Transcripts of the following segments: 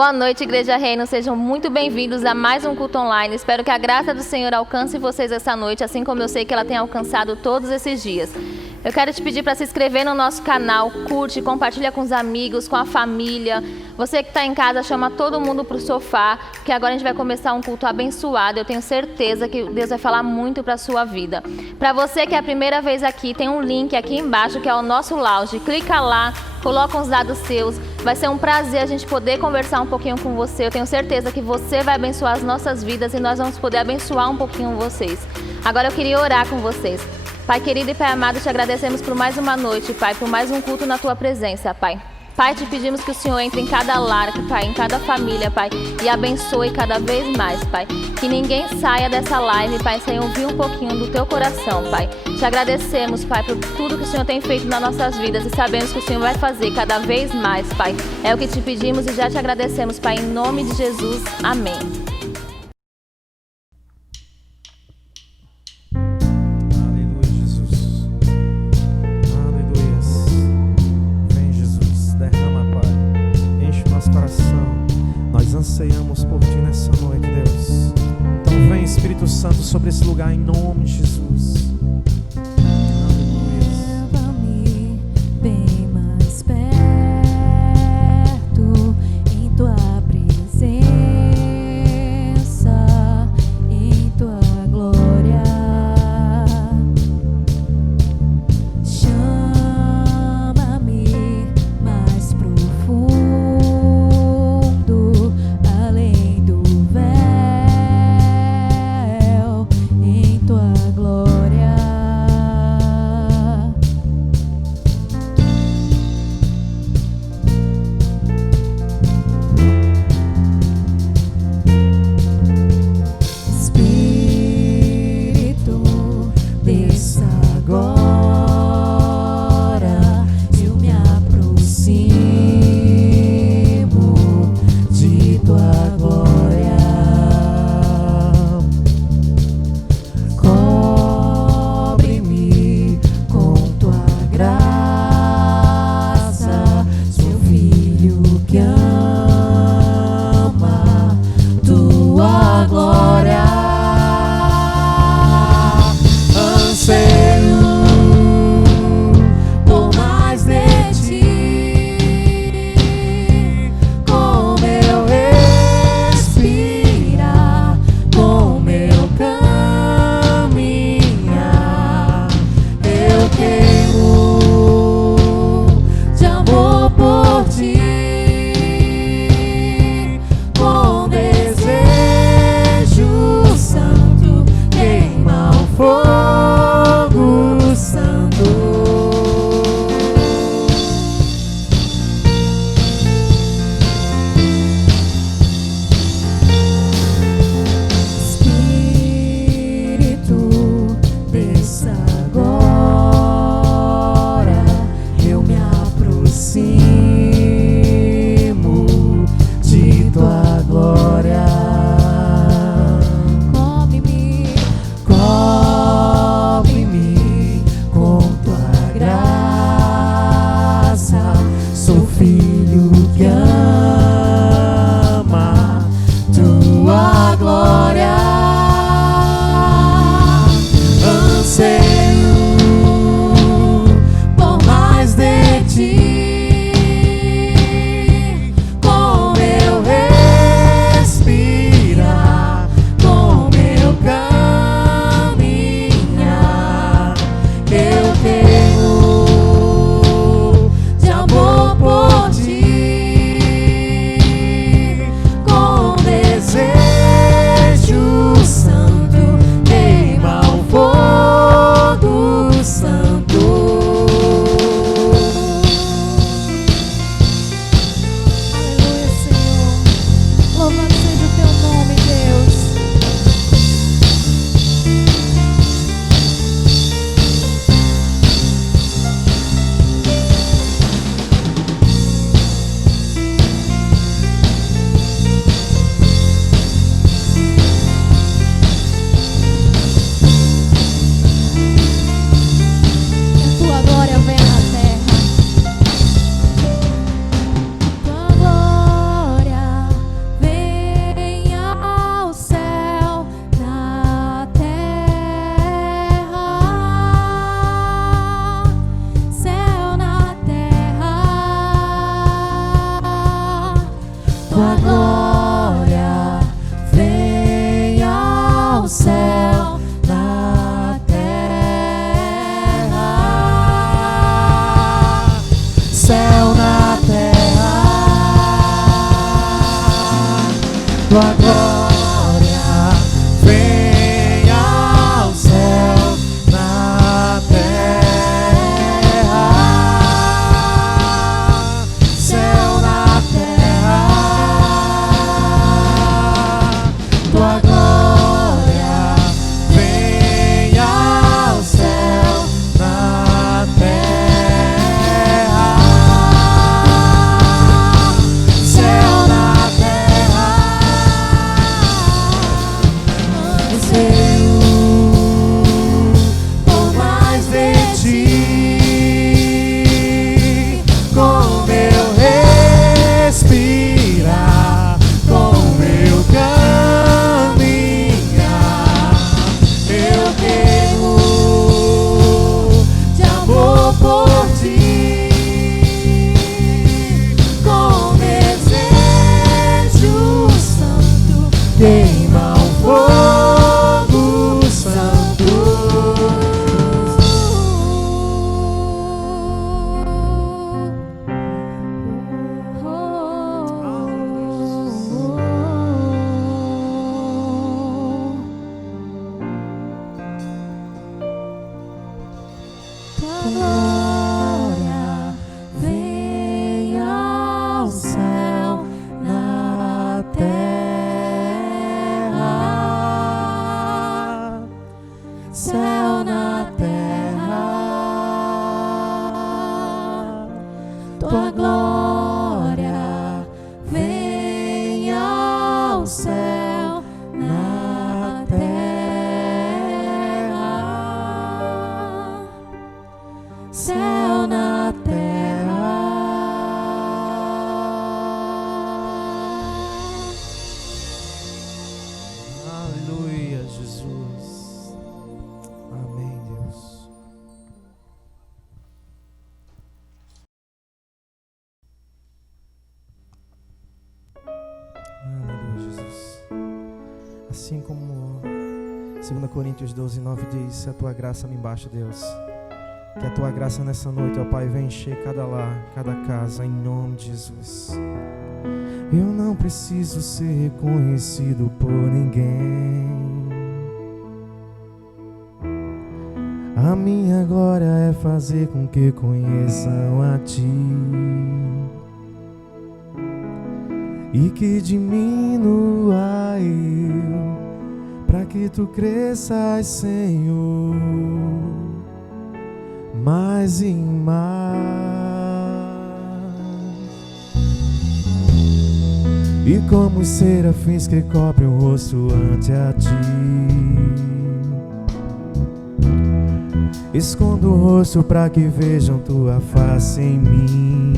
Boa noite, Igreja Reino. Sejam muito bem-vindos a mais um culto online. Espero que a graça do Senhor alcance vocês essa noite, assim como eu sei que ela tem alcançado todos esses dias. Eu quero te pedir para se inscrever no nosso canal, curte, compartilha com os amigos, com a família. Você que está em casa, chama todo mundo para o sofá, porque agora a gente vai começar um culto abençoado. Eu tenho certeza que Deus vai falar muito para a sua vida. Para você que é a primeira vez aqui, tem um link aqui embaixo que é o nosso lounge. Clica lá, coloca os dados seus. Vai ser um prazer a gente poder conversar um pouquinho com você. Eu tenho certeza que você vai abençoar as nossas vidas e nós vamos poder abençoar um pouquinho vocês. Agora eu queria orar com vocês. Pai querido e Pai amado, te agradecemos por mais uma noite, Pai, por mais um culto na Tua presença, Pai. Pai, te pedimos que o Senhor entre em cada lar, Pai, em cada família, Pai, e abençoe cada vez mais, Pai. Que ninguém saia dessa live, Pai, sem ouvir um pouquinho do Teu coração, Pai. Te agradecemos, Pai, por tudo que o Senhor tem feito nas nossas vidas e sabemos que o Senhor vai fazer cada vez mais, Pai. É o que te pedimos e já te agradecemos, Pai, em nome de Jesus. Amém. Anseiamos por Ti nessa noite, Deus. Então vem, Espírito Santo, sobre esse lugar em nome de Jesus. Leva-me bem mais perto em Tua presença, em Tua glória. Chama-me mais profundo. céu na terra, céu na terra, tua glória vem ao céu na terra, céu na terra, tua glória vem ao céu na terra, céu na terra, anseio por mais de ti, com meu respirar, com meu caminhar, eu queimo de amor por ti, com desejo santo, queima o fogo santo. tua glória vem ao céu na terra, céu na terra, tua glória vem ao céu na terra, céu na terra. Aleluia, Jesus. Amém, Deus. Aleluia, Jesus. Assim como 2 Coríntios 12:9 diz, a tua graça me basta, Deus. Que a tua graça nessa noite, ó Pai, venha encher cada lar, cada casa, em nome de Jesus. Eu não preciso ser reconhecido por ninguém. A minha glória é fazer com que conheçam a Ti e que diminua eu, para que Tu cresças, Senhor, mais e mais. E como os serafins que cobrem o rosto ante a Ti, escondo o rosto para que vejam Tua face em mim,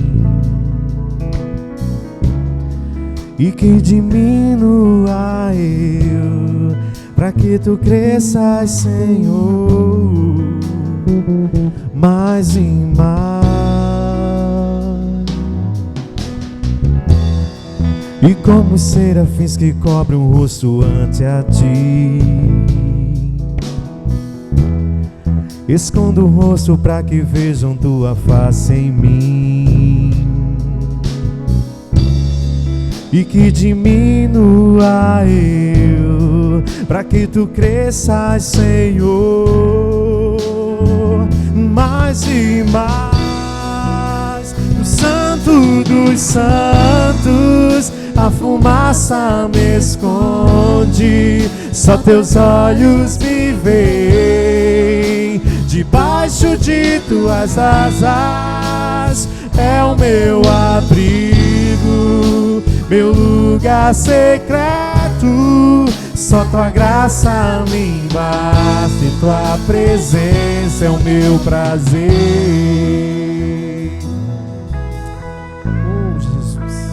e que diminua eu, para que Tu cresças, Senhor, mais e mais. E como os serafins que cobrem o rosto ante a Ti, escondo o rosto para que vejam Tua face em mim, e que diminua eu, para que Tu cresças, Senhor, mais e mais. No Santo dos Santos a fumaça me esconde, só Teus olhos me veem. Debaixo de Tuas asas é o meu abrigo, meu lugar secreto. Só Tua graça me basta e Tua presença é o meu prazer. Oh, Jesus.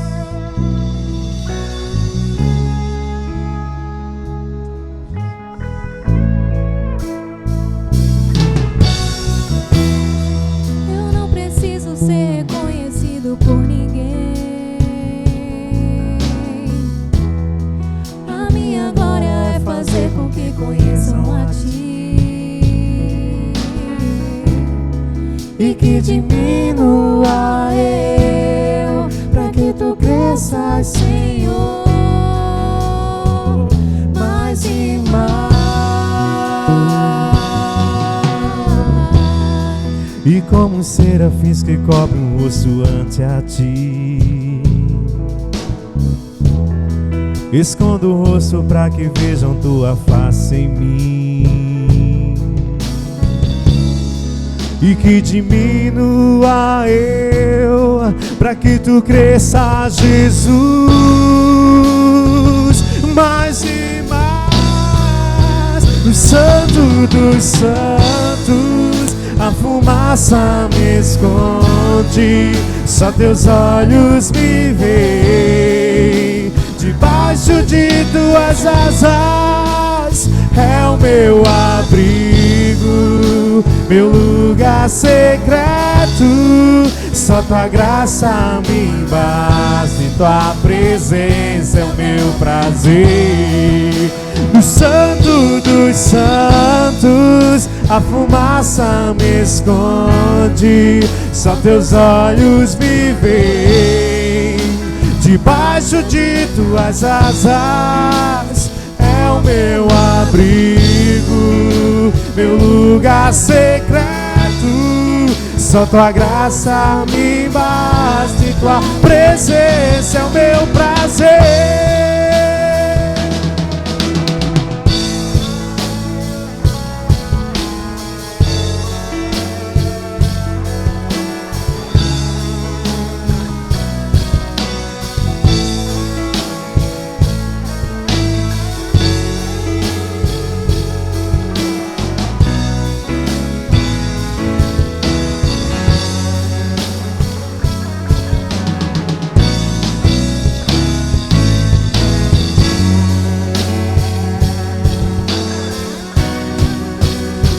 Eu não preciso ser reconhecido por ninguém. A minha glória é fazer com que conheçam a Ti, e que diminua eu, para que Tu cresças, Senhor, mais e mais. E como os serafins que cobrem o rosto ante a Ti, escondo o rosto para que vejam Tua face em mim, e que diminua eu, para que Tu cresças, Jesus, mais e mais. O Santo dos Santos, a fumaça me esconde, só Teus olhos me veem. Debaixo de Tuas asas é o meu abrigo, meu lugar secreto. Só Tua graça me basta, e Tua presença é o meu prazer. No Santo dos Santos, a fumaça me esconde, só Teus olhos me veem. Debaixo de Tuas asas é o meu abrigo, meu lugar secreto. Só Tua graça me basta, e Tua presença é o meu prazer.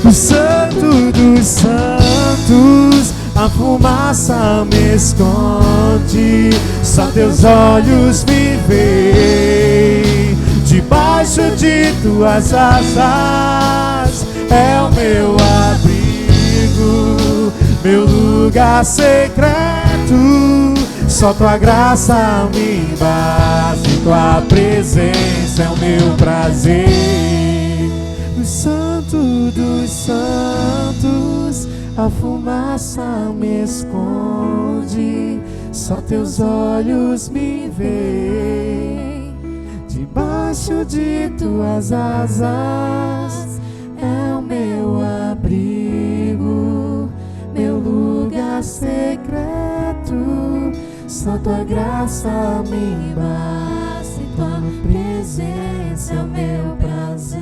O Santo dos Santos, a fumaça me esconde, só Teus olhos me veem. Debaixo de Tuas asas é o meu abrigo, meu lugar secreto. Só Tua graça me basta, e Tua presença é o meu prazer. O Santo dos Santos, a fumaça me esconde, só Teus olhos me veem. Debaixo de Tuas asas é o meu abrigo, meu lugar secreto. Só Tua graça me basta, e Tua presença é o meu prazer.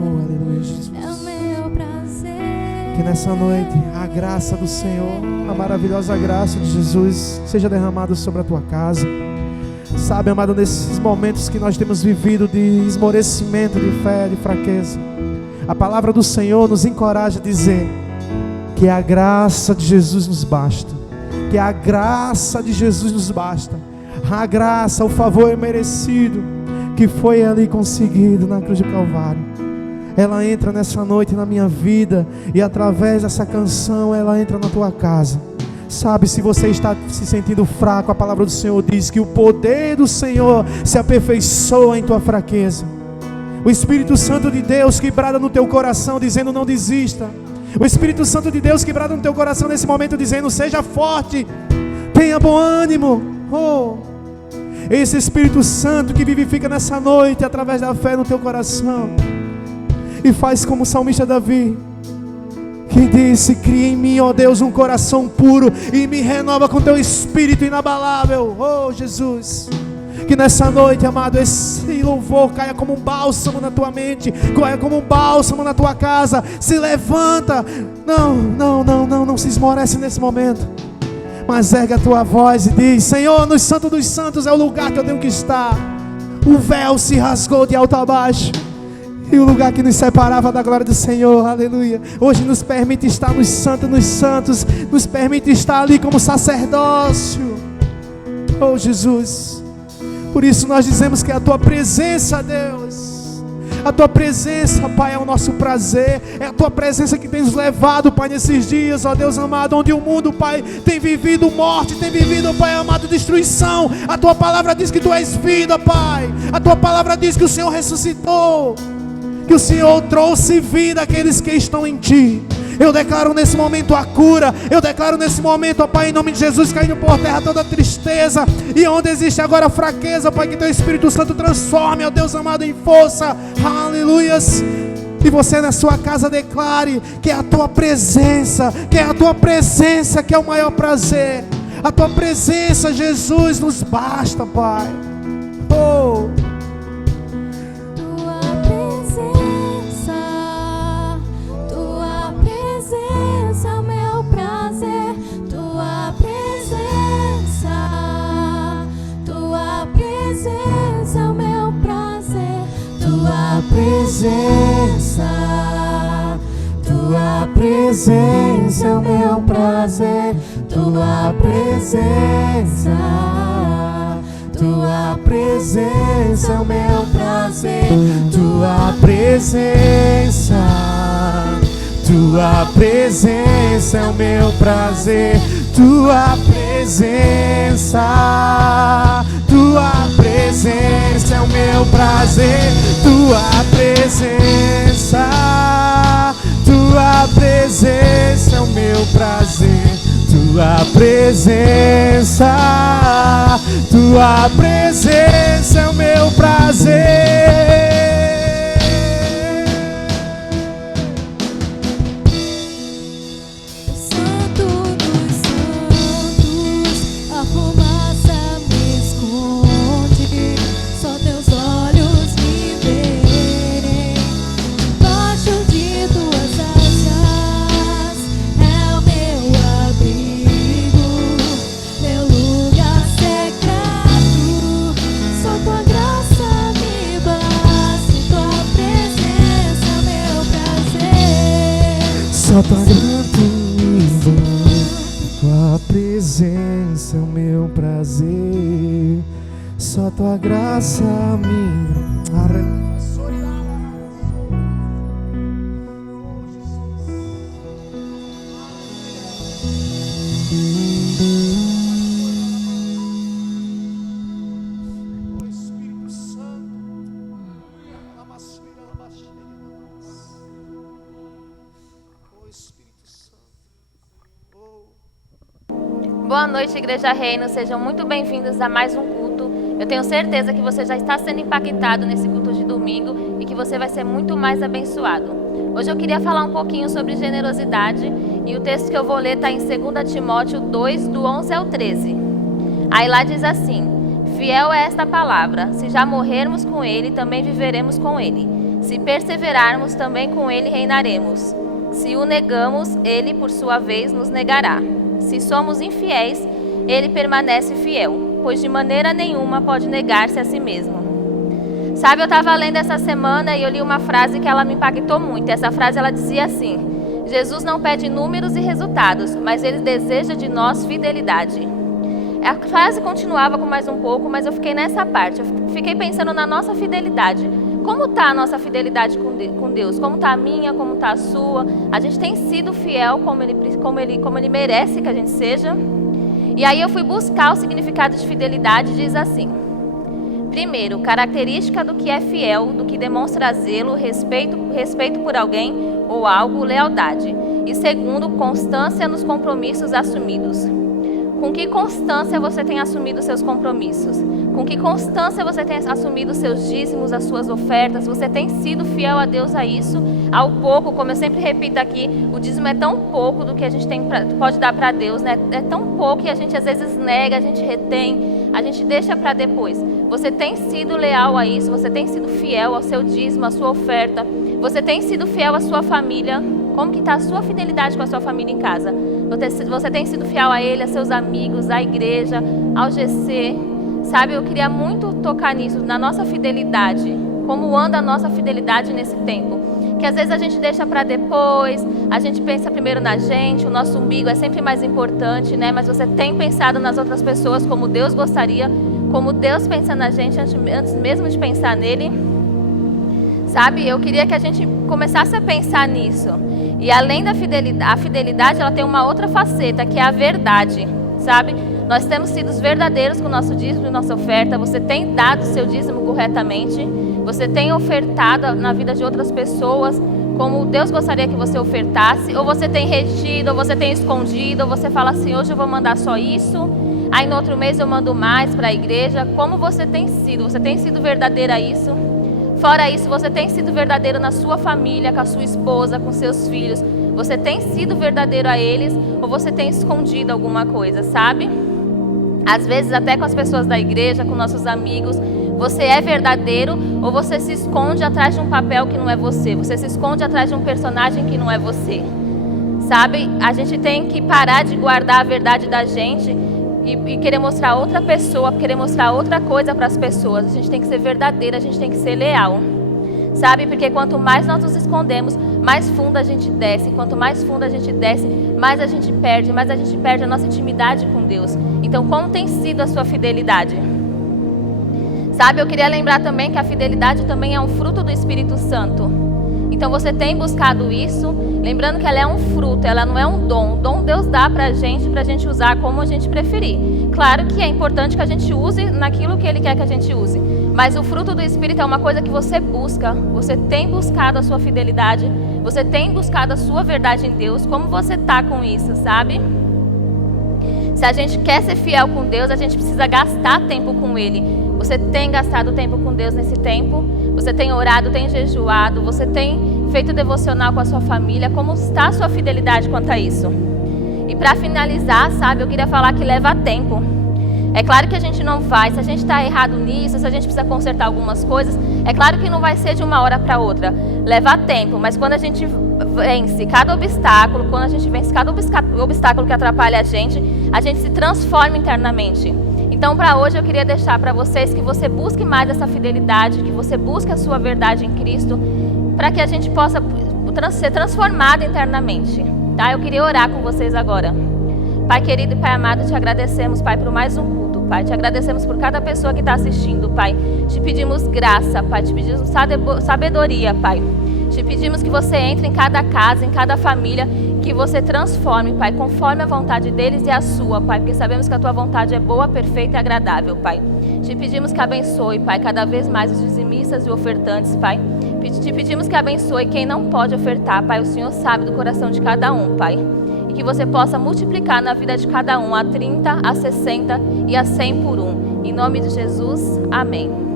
Oh, aleluia, Jesus. É o meu prazer. Que nessa noite a graça do Senhor, a maravilhosa graça de Jesus seja derramada sobre a tua casa. Sabe, amado, nesses momentos que nós temos vivido de esmorecimento, de fé, de fraqueza, a palavra do Senhor nos encoraja a dizer que a graça de Jesus nos basta. Que a graça de Jesus nos basta. A graça, o favor merecido que foi ali conseguido na cruz do Calvário, ela entra nessa noite na minha vida, e através dessa canção ela entra na tua casa. Sabe, se você está se sentindo fraco, a palavra do Senhor diz que o poder do Senhor se aperfeiçoa em tua fraqueza. O Espírito Santo de Deus que brada no teu coração dizendo não desista. O Espírito Santo de Deus que brada no teu coração nesse momento dizendo seja forte, tenha bom ânimo. Oh, esse Espírito Santo que vivifica nessa noite através da fé no teu coração, e faz como o salmista Davi, que disse: cria em mim, ó Deus, um coração puro e me renova com Teu Espírito inabalável. Oh Jesus, que nessa noite, amado, esse louvor caia como um bálsamo na tua mente, caia como um bálsamo na tua casa. Se levanta, não se esmorece nesse momento, mas ergue a tua voz e diz: Senhor, no Santo dos Santos é o lugar que eu tenho que estar. O véu se rasgou de alto a baixo, e o lugar que nos separava da glória do Senhor, aleluia, hoje nos permite estar nos santos dos santos, nos permite estar ali como sacerdócio. Oh Jesus, por isso nós dizemos que a Tua presença, Deus, A tua presença, Pai, é o nosso prazer. É a tua presença que tem nos levado, Pai, nesses dias, ó Deus amado, onde o mundo, Pai, tem vivido morte, tem vivido, Pai amado, destruição. A tua palavra diz que tu és vida, Pai. A tua palavra diz que o Senhor ressuscitou, que o Senhor trouxe vida àqueles que estão em ti. Eu declaro nesse momento a cura. Eu declaro nesse momento, ó Pai, em nome de Jesus, caindo por terra toda tristeza. E onde existe agora fraqueza, Pai, que teu Espírito Santo transforme, ó Deus amado, em força. Aleluias. E você na sua casa declare que é a tua presença, que é a tua presença que é o maior prazer. A tua presença, Jesus, nos basta, Pai. Oh. Tua presença é o meu prazer, tua presença é o meu prazer, tua presença é o meu prazer, tua presença é o meu prazer, tua presença é o meu prazer, tua presença é o meu prazer. Só tua graça, tua presença é o meu prazer. Só tua graça me Boa noite, Igreja Reino, sejam muito bem-vindos a mais um culto. Eu tenho certeza que você já está sendo impactado nesse culto de domingo e que você vai ser muito mais abençoado. Hoje eu queria falar um pouquinho sobre generosidade e o texto que eu vou ler está em 2 Timóteo 2, do 11 ao 13. Aí lá diz assim: fiel é esta palavra, se já morrermos com ele, também viveremos com ele. Se perseverarmos, também com ele reinaremos. Se o negamos, ele por sua vez nos negará. Se somos infiéis, ele permanece fiel, pois de maneira nenhuma pode negar-se a si mesmo. Sabe, eu estava lendo essa semana e eu li uma frase que ela me impactou muito. Essa frase ela dizia assim: Jesus não pede números e resultados, mas ele deseja de nós fidelidade. A frase continuava com mais um pouco, mas eu fiquei nessa parte. Eu fiquei pensando na nossa fidelidade. Como está a nossa fidelidade com Deus? Como está a minha? Como está a sua? A gente tem sido fiel como ele merece que a gente seja? E aí eu fui buscar o significado de fidelidade e diz assim: primeiro, característica do que é fiel, do que demonstra zelo, respeito por alguém ou algo, lealdade. E segundo, constância nos compromissos assumidos. Com que constância você tem assumido seus compromissos? Com que constância você tem assumido seus dízimos, as suas ofertas? Você tem sido fiel a Deus a isso? Ao pouco, como eu sempre repito aqui, o dízimo é tão pouco do que a gente pode dar para Deus, né? É tão pouco que a gente às vezes nega, a gente retém, a gente deixa para depois. Você tem sido leal a isso? Você tem sido fiel ao seu dízimo, à sua oferta? Você tem sido fiel à sua família? Como que está a sua fidelidade com a sua família em casa? Você tem sido fiel a ele, a seus amigos, à igreja, ao GC? Sabe, eu queria muito tocar nisso, na nossa fidelidade. Como anda a nossa fidelidade nesse tempo? Que às vezes a gente deixa para depois, a gente pensa primeiro na gente, o nosso umbigo é sempre mais importante, né? Mas você tem pensado nas outras pessoas como Deus gostaria, como Deus pensa na gente antes mesmo de pensar nele? Sabe, eu queria que a gente começasse a pensar nisso. E além da fidelidade, a fidelidade ela tem uma outra faceta, que é a verdade, sabe? Nós temos sido verdadeiros com o nosso dízimo e nossa oferta. Você tem dado o seu dízimo corretamente. Você tem ofertado na vida de outras pessoas como Deus gostaria que você ofertasse, ou você tem retido, ou você tem escondido, ou você fala assim, hoje eu vou mandar só isso, aí no outro mês eu mando mais para a igreja. Como você tem sido? Você tem sido verdadeira a isso? Fora isso, você tem sido verdadeiro na sua família, com a sua esposa, com seus filhos? Você tem sido verdadeiro a eles, ou você tem escondido alguma coisa, sabe? Às vezes até com as pessoas da igreja, com nossos amigos, você é verdadeiro ou você se esconde atrás de um papel que não é você? Você se esconde atrás de um personagem que não é você? Sabe? A gente tem que parar de guardar a verdade da gente e querer mostrar outra pessoa, querer mostrar outra coisa para as pessoas. A gente tem que ser verdadeiro, a gente tem que ser leal. Sabe? Porque quanto mais nós nos escondemos, mais fundo a gente desce. Quanto mais fundo a gente desce, mais a gente perde a nossa intimidade com Deus. Então, como tem sido a sua fidelidade? Sabe, eu queria lembrar também que a fidelidade também é um fruto do Espírito Santo. Então você tem buscado isso, lembrando que ela é um fruto, ela não é um dom. O dom Deus dá pra gente usar como a gente preferir. Claro que é importante que a gente use naquilo que Ele quer que a gente use. Mas o fruto do Espírito é uma coisa que você busca. Você tem buscado a sua fidelidade, você tem buscado a sua verdade em Deus. Como você tá com isso, sabe? Se a gente quer ser fiel com Deus, a gente precisa gastar tempo com Ele. Você tem gastado tempo com Deus nesse tempo? Você tem orado, tem jejuado? Você tem feito devocional com a sua família? Como está a sua fidelidade quanto a isso? E para finalizar, sabe, eu queria falar que leva tempo. É claro que a gente não vai, se a gente está errado nisso, se a gente precisa consertar algumas coisas, é claro que não vai ser de uma hora para outra. Leva tempo, mas quando a gente vence cada obstáculo, quando a gente vence cada obstáculo que atrapalha a gente se transforma internamente. Então, para hoje, eu queria deixar para vocês que você busque mais essa fidelidade, que você busque a sua verdade em Cristo, para que a gente possa ser transformado internamente. Tá? Eu queria orar com vocês agora. Pai querido e Pai amado, te agradecemos, Pai, por mais um culto, Pai. Te agradecemos por cada pessoa que está assistindo, Pai. Te pedimos graça, Pai. Te pedimos sabedoria, Pai. Te pedimos que você entre em cada casa, em cada família, que você transforme, Pai, conforme a vontade deles e a sua, Pai, porque sabemos que a tua vontade é boa, perfeita e agradável, Pai. Te pedimos que abençoe, Pai, cada vez mais os dizimistas e ofertantes, Pai. Te pedimos que abençoe quem não pode ofertar, Pai. O Senhor sabe do coração de cada um, Pai. E que você possa multiplicar na vida de cada um a 30, a 60 e a 100 por um. Em nome de Jesus, amém.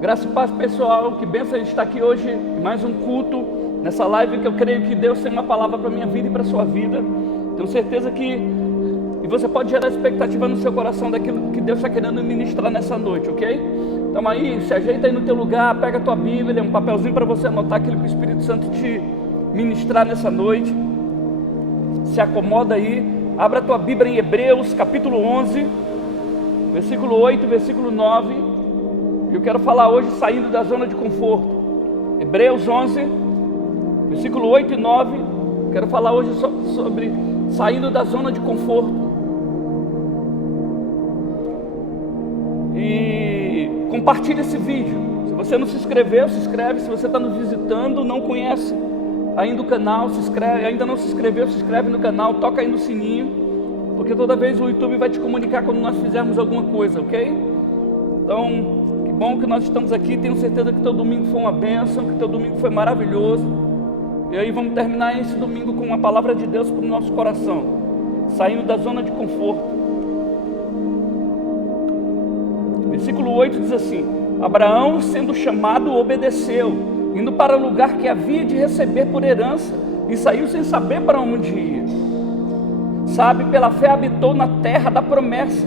Graça e paz, pessoal, que bênção a gente estar aqui hoje em mais um culto, nessa live que eu creio que Deus tem uma palavra para a minha vida e para a sua vida. Tenho certeza que você pode gerar expectativa no seu coração daquilo que Deus está querendo ministrar nessa noite, ok? Então aí, se ajeita aí no teu lugar, pega a tua Bíblia, um papelzinho para você anotar aquilo que o Espírito Santo te ministrar nessa noite. Se acomoda aí, abra a tua Bíblia em Hebreus, capítulo 11, versículo 8, versículo 9. Eu quero falar hoje saindo da zona de conforto. Hebreus 11, versículo 8 e 9. Quero falar hoje sobre saindo da zona de conforto. E compartilhe esse vídeo. Se você não se inscreveu, se inscreve. Se você está nos visitando, não conhece ainda o canal, se inscreve. Ainda não se inscreveu, se inscreve no canal. Toca aí no sininho, porque toda vez o YouTube vai te comunicar quando nós fizermos alguma coisa, ok? Então, que bom que nós estamos aqui. Tenho certeza que teu domingo foi uma bênção, que teu domingo foi maravilhoso. E aí vamos terminar esse domingo com uma palavra de Deus para o nosso coração, saindo da zona de conforto. Versículo 8 diz assim: Abraão, sendo chamado, obedeceu, indo para o lugar que havia de receber por herança, e saiu sem saber para onde ia. Sabe, pela fé habitou na terra da promessa,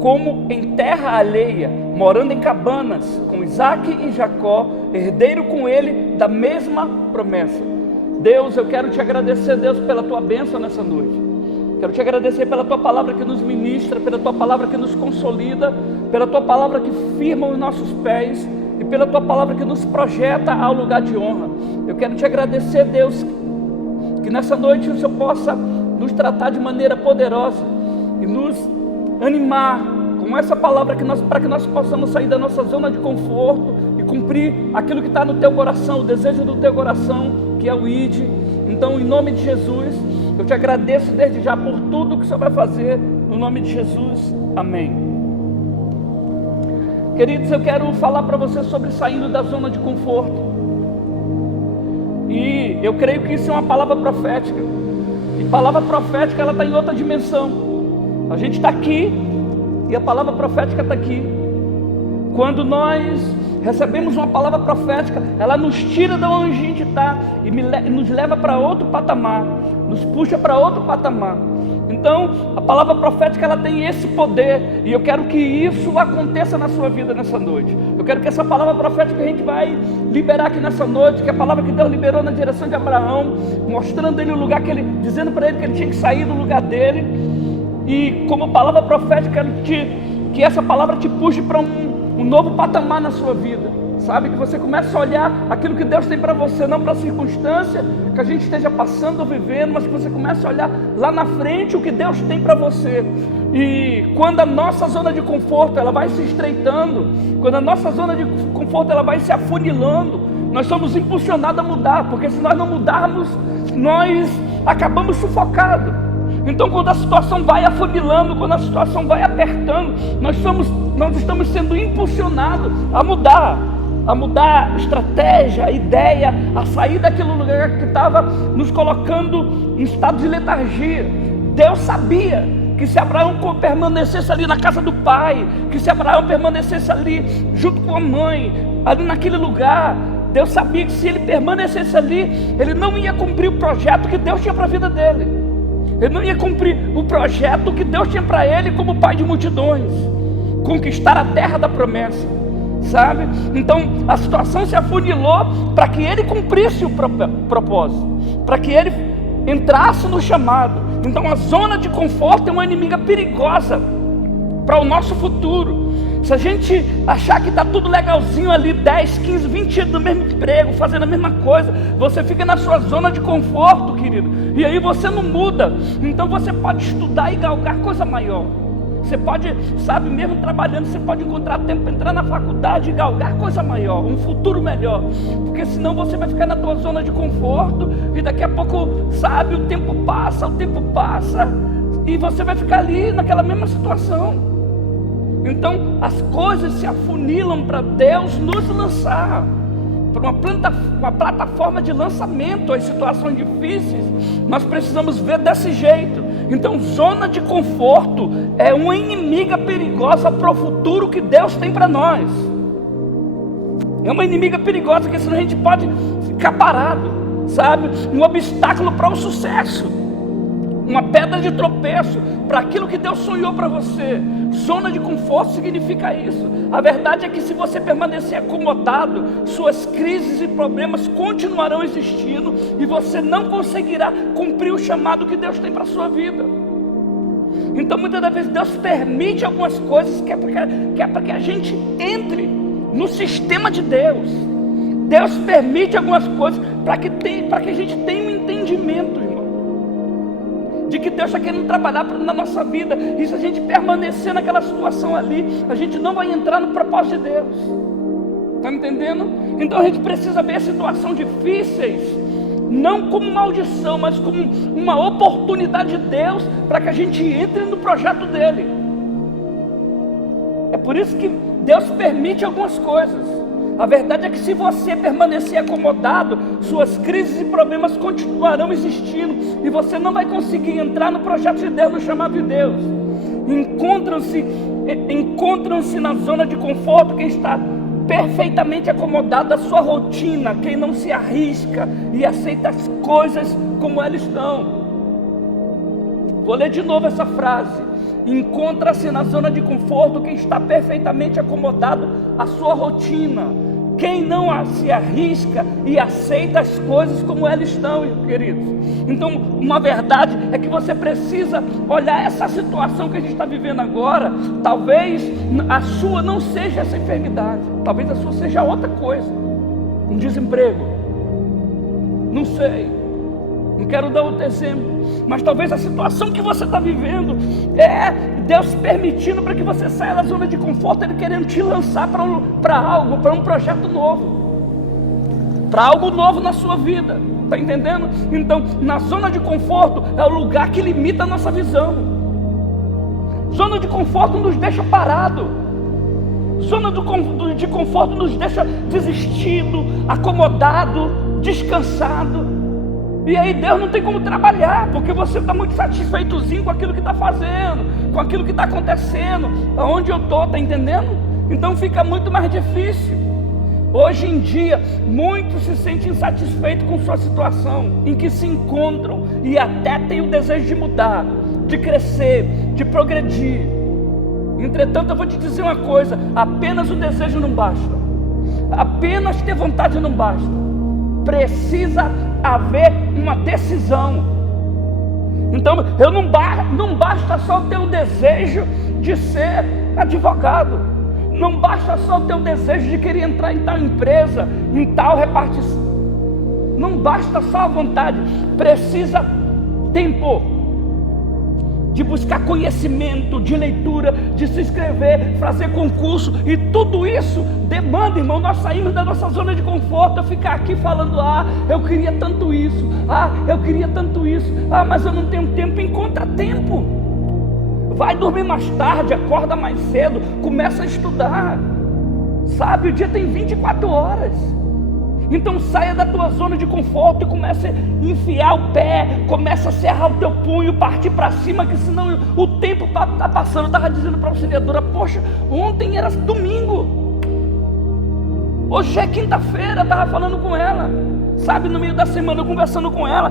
como em terra alheia, morando em cabanas, com Isaque e Jacó, herdeiro com ele da mesma promessa. Deus, eu quero te agradecer, Deus, pela tua bênção nessa noite. Quero te agradecer pela tua palavra que nos ministra, pela tua palavra que nos consolida, pela tua palavra que firma os nossos pés e pela tua palavra que nos projeta ao lugar de honra. Eu quero te agradecer, Deus, que nessa noite o Senhor possa nos tratar de maneira poderosa e nos animar com com essa palavra para que nós possamos sair da nossa zona de conforto e cumprir aquilo que está no teu coração, o desejo do teu coração, que é o ID. Então, em nome de Jesus, eu te agradeço desde já por tudo que o Senhor vai fazer, no nome de Jesus, amém. Queridos, eu quero falar para você sobre saindo da zona de conforto. E eu creio que isso é uma palavra profética. E palavra profética, ela está em outra dimensão. A gente está aqui e a palavra profética está aqui. Quando nós recebemos uma palavra profética, ela nos tira de onde a gente está e nos leva para outro patamar, nos puxa para outro patamar. Então, a palavra profética, ela tem esse poder, e eu quero que isso aconteça na sua vida nessa noite. Eu quero que essa palavra profética que a gente vai liberar aqui nessa noite, que é a palavra que Deus liberou na direção de Abraão, mostrando ele o lugar que ele, dizendo para ele que ele tinha que sair do lugar dele, e como palavra profética, que essa palavra te puxe para um novo patamar na sua vida. Sabe, que você comece a olhar aquilo que Deus tem para você, não para a circunstância que a gente esteja passando ou vivendo, mas que você comece a olhar lá na frente o que Deus tem para você. E quando a nossa zona de conforto ela vai se estreitando, quando a nossa zona de conforto ela vai se afunilando, nós somos impulsionados a mudar, porque se nós não mudarmos, nós acabamos sufocados. Então, quando a situação vai afunilando, quando a situação vai apertando, nós estamos sendo impulsionados a mudar a estratégia, a ideia, a sair daquele lugar que estava nos colocando em estado de letargia. Deus sabia que se Abraão permanecesse ali na casa do pai, que se Abraão permanecesse ali junto com a mãe, ali naquele lugar, Deus sabia que se ele permanecesse ali, ele não ia cumprir o projeto que Deus tinha para a vida dele. Ele não ia cumprir o projeto que Deus tinha para ele como pai de multidões, conquistar a terra da promessa. Sabe? Então a situação se afunilou para que ele cumprisse o propósito, para que ele entrasse no chamado. Então a zona de conforto é uma inimiga perigosa para o nosso futuro. Se a gente achar que está tudo legalzinho ali, 10, 15, 20 anos no mesmo emprego, fazendo a mesma coisa, você fica na sua zona de conforto, querido, e aí você não muda. Então você pode estudar e galgar coisa maior. Você pode, sabe, mesmo trabalhando, você pode encontrar tempo para entrar na faculdade e galgar coisa maior, um futuro melhor. Porque senão você vai ficar na tua zona de conforto e daqui a pouco, sabe, o tempo passa e você vai ficar ali naquela mesma situação. Então as coisas se afunilam para Deus nos lançar para uma plataforma de lançamento às situações difíceis. Nós precisamos ver desse jeito. Então, zona de conforto é uma inimiga perigosa para o futuro que Deus tem para nós. É uma inimiga perigosa, porque senão a gente pode ficar parado, sabe? Um obstáculo para o sucesso, uma pedra de tropeço para aquilo que Deus sonhou para você. Zona de conforto significa isso. A verdade é que se você permanecer acomodado, suas crises e problemas continuarão existindo e você não conseguirá cumprir o chamado que Deus tem para a sua vida. Então muitas das vezes Deus permite algumas coisas que é para que a gente entre no sistema de Deus. Deus permite algumas coisas para que a gente tenha um entendimento, irmão, de que Deus está querendo trabalhar na nossa vida. E se a gente permanecer naquela situação ali, a gente não vai entrar no propósito de Deus. Está me entendendo? Então a gente precisa ver situações difíceis não como maldição, mas como uma oportunidade de Deus para que a gente entre no projeto dele. É por isso que Deus permite algumas coisas. A verdade é que se você permanecer acomodado, suas crises e problemas continuarão existindo e você não vai conseguir entrar no projeto de Deus, no chamado de Deus. Encontram-se na zona de conforto quem está perfeitamente acomodado à sua rotina, quem não se arrisca e aceita as coisas como elas estão. Vou ler de novo essa frase. Encontra-se na zona de conforto quem está perfeitamente acomodado à sua rotina, quem não se arrisca e aceita as coisas como elas estão, queridos. Então, uma verdade é que você precisa olhar essa situação que a gente está vivendo agora. Talvez a sua não seja essa enfermidade, talvez a sua seja outra coisa, um desemprego, não sei. Não quero dar outro exemplo, mas talvez a situação que você está vivendo é Deus permitindo para que você saia da zona de conforto, Ele querendo te lançar para algo, para um projeto novo, para algo novo na sua vida, está entendendo? Então, na zona de conforto é o lugar que limita a nossa visão. Zona de conforto nos deixa parado, zona de conforto nos deixa desistido, acomodado, descansado. E aí Deus não tem como trabalhar, porque você está muito satisfeitozinho com aquilo que está fazendo, com aquilo que está acontecendo, aonde eu estou, está entendendo? Então fica muito mais difícil. Hoje em dia, muitos se sentem insatisfeitos com sua situação, em que se encontram, e até têm o desejo de mudar, de crescer, de progredir. Entretanto, eu vou te dizer uma coisa, apenas o desejo não basta, apenas ter vontade não basta, precisa haver uma decisão. Então, não basta só ter o desejo de ser advogado, não basta só ter o desejo de querer entrar em tal empresa, em tal repartição, não basta só a vontade, precisa tempo de buscar conhecimento, de leitura, de se inscrever, fazer concurso, e tudo isso demanda, irmão, nós saímos da nossa zona de conforto, eu ficar aqui falando, eu queria tanto isso, eu queria tanto isso, mas eu não tenho tempo. Encontra tempo, vai dormir mais tarde, acorda mais cedo, começa a estudar, sabe, o dia tem 24 horas, então saia da tua zona de conforto e comece a enfiar o pé, começa a serrar o teu punho, partir para cima, que senão o tempo está passando. Eu estava dizendo para a auxiliadora, poxa, ontem era domingo, hoje é quinta-feira, eu estava falando com ela, sabe, no meio da semana, eu conversando com ela,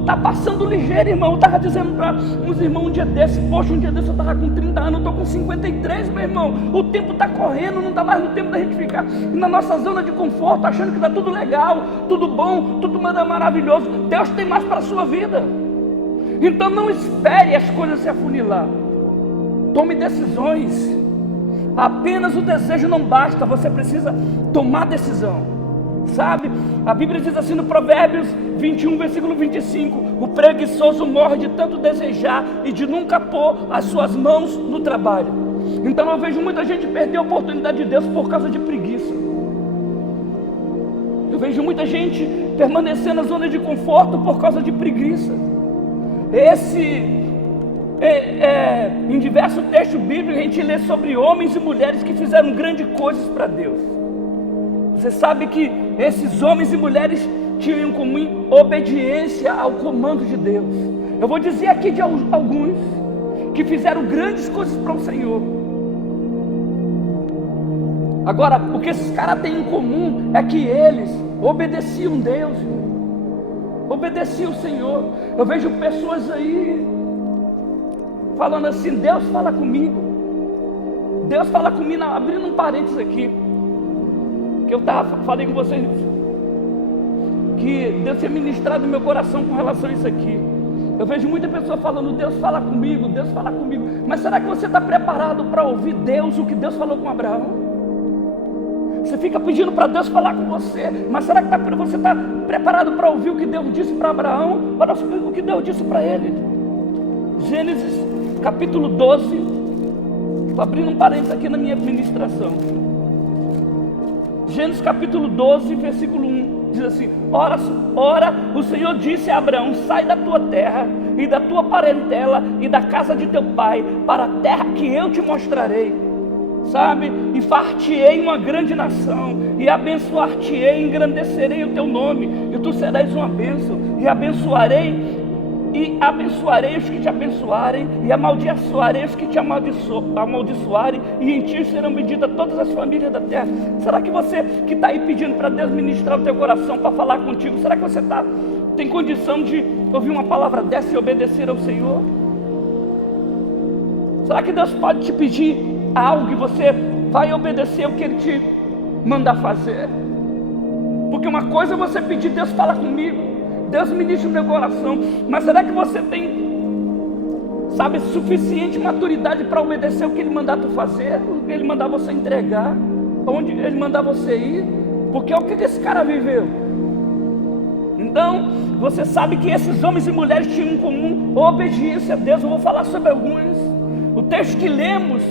está passando ligeiro, irmão. Eu estava dizendo para uns irmãos um dia desse, poxa, um dia desse eu estava com 30 anos, eu estou com 53, meu irmão, o tempo está correndo, não está mais no tempo da gente ficar na nossa zona de conforto, achando que está tudo legal, tudo bom, tudo maravilhoso. Deus tem mais para a sua vida, então não espere as coisas se afunilar, tome decisões. Apenas o desejo não basta, você precisa tomar decisão. Sabe, a Bíblia diz assim no Provérbios 21, versículo 25: o preguiçoso morre de tanto desejar e de nunca pôr as suas mãos no trabalho. Então eu vejo muita gente perder a oportunidade de Deus por causa de preguiça. Eu vejo muita gente permanecer na zona de conforto por causa de preguiça. Em diversos textos bíblicos a gente lê sobre homens e mulheres que fizeram grandes coisas para Deus. Você sabe que esses homens e mulheres tinham em comum obediência ao comando de Deus. Eu vou dizer aqui de alguns que fizeram grandes coisas para o Senhor. Agora, o que esses caras têm em comum é que eles obedeciam Deus, obedeciam o Senhor. Eu vejo pessoas aí falando assim, Deus fala comigo, Deus fala comigo, abrindo um parênteses aqui, que eu falei com vocês, que Deus tinha ministrado no meu coração com relação a isso aqui. Eu vejo muita pessoa falando, Deus fala comigo, Deus fala comigo, mas será que você está preparado para ouvir Deus, o que Deus falou com Abraão? Você fica pedindo para Deus falar com você, mas será que você está preparado para ouvir o que Deus disse para Abraão, para o que Deus disse para ele? Gênesis capítulo 12, estou abrindo um parênteses aqui na minha ministração. Gênesis capítulo 12, versículo 1, diz assim: Ora, o Senhor disse a Abraão, sai da tua terra e da tua parentela e da casa de teu pai, para a terra que eu te mostrarei, sabe, e far-te-ei uma grande nação, e abençoar-te-ei, engrandecerei o teu nome, e tu serás uma bênção, e abençoarei os que te abençoarem, e amaldiçoarei os que te amaldiçoarem, e em ti serão benditas todas as famílias da terra. Será que você que está aí pedindo para Deus ministrar o teu coração, para falar contigo, será que você tem condição de ouvir uma palavra dessa e obedecer ao Senhor? Será que Deus pode te pedir algo e você vai obedecer o que Ele te mandar fazer? Porque uma coisa é você pedir, Deus fala comigo, Deus ministra o meu coração, mas será que você tem, sabe, suficiente maturidade para obedecer o que Ele mandar tu fazer, o que Ele mandar você entregar, onde Ele mandar você ir? Porque é o que esse cara viveu. Então, você sabe que esses homens e mulheres tinham em comum obediência a Deus. Eu vou falar sobre alguns. O texto que lemos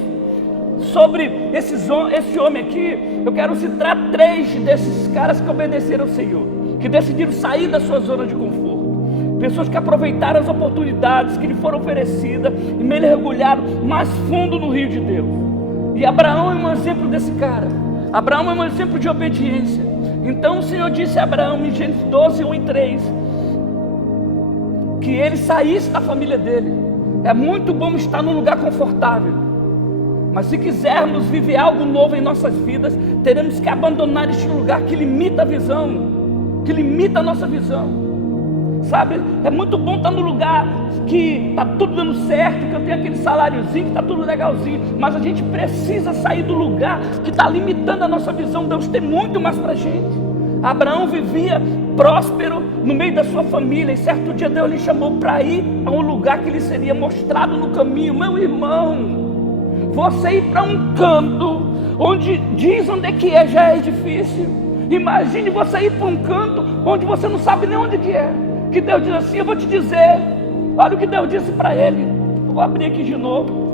sobre esse homem aqui, eu quero citar 3 desses caras que obedeceram ao Senhor, que decidiram sair da sua zona de conforto. Pessoas que aproveitaram as oportunidades que lhe foram oferecidas e mergulharam mais fundo no rio de Deus. E Abraão é um exemplo desse cara. Abraão é um exemplo de obediência. Então o Senhor disse a Abraão em Gênesis 12, 1 e 3, que ele saísse da família dele. É muito bom estar num lugar confortável, mas se quisermos viver algo novo em nossas vidas, teremos que abandonar este lugar que limita a visão, que limita a nossa visão. Sabe, é muito bom estar no lugar que está tudo dando certo, que eu tenho aquele saláriozinho, que está tudo legalzinho, mas a gente precisa sair do lugar que está limitando a nossa visão. Deus tem muito mais para a gente. Abraão vivia próspero no meio da sua família, e certo dia Deus lhe chamou para ir a um lugar que lhe seria mostrado no caminho. Meu irmão, você ir para um canto onde diz onde é que é, já é difícil. Imagine você ir para um canto onde você não sabe nem onde que é. Que Deus diz assim, eu vou te dizer, olha o que Deus disse para ele. Eu vou abrir aqui de novo.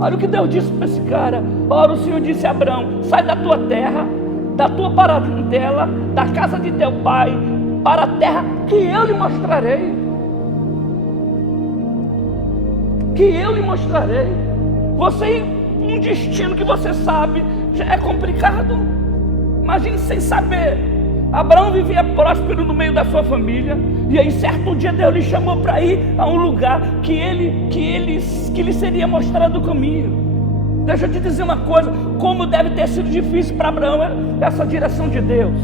Olha o que Deus disse para esse cara. Ora, o Senhor disse a Abraão: sai da tua terra, da tua parentela, da casa de teu pai, para a terra que eu lhe mostrarei. Que eu lhe mostrarei. Você ir um destino que você sabe já é complicado. Imagine sem saber. Abraão vivia próspero no meio da sua família, e aí certo dia Deus lhe chamou para ir a um lugar que lhe seria mostrado o caminho. Deixa eu te dizer uma coisa, como deve ter sido difícil para Abraão essa direção de Deus.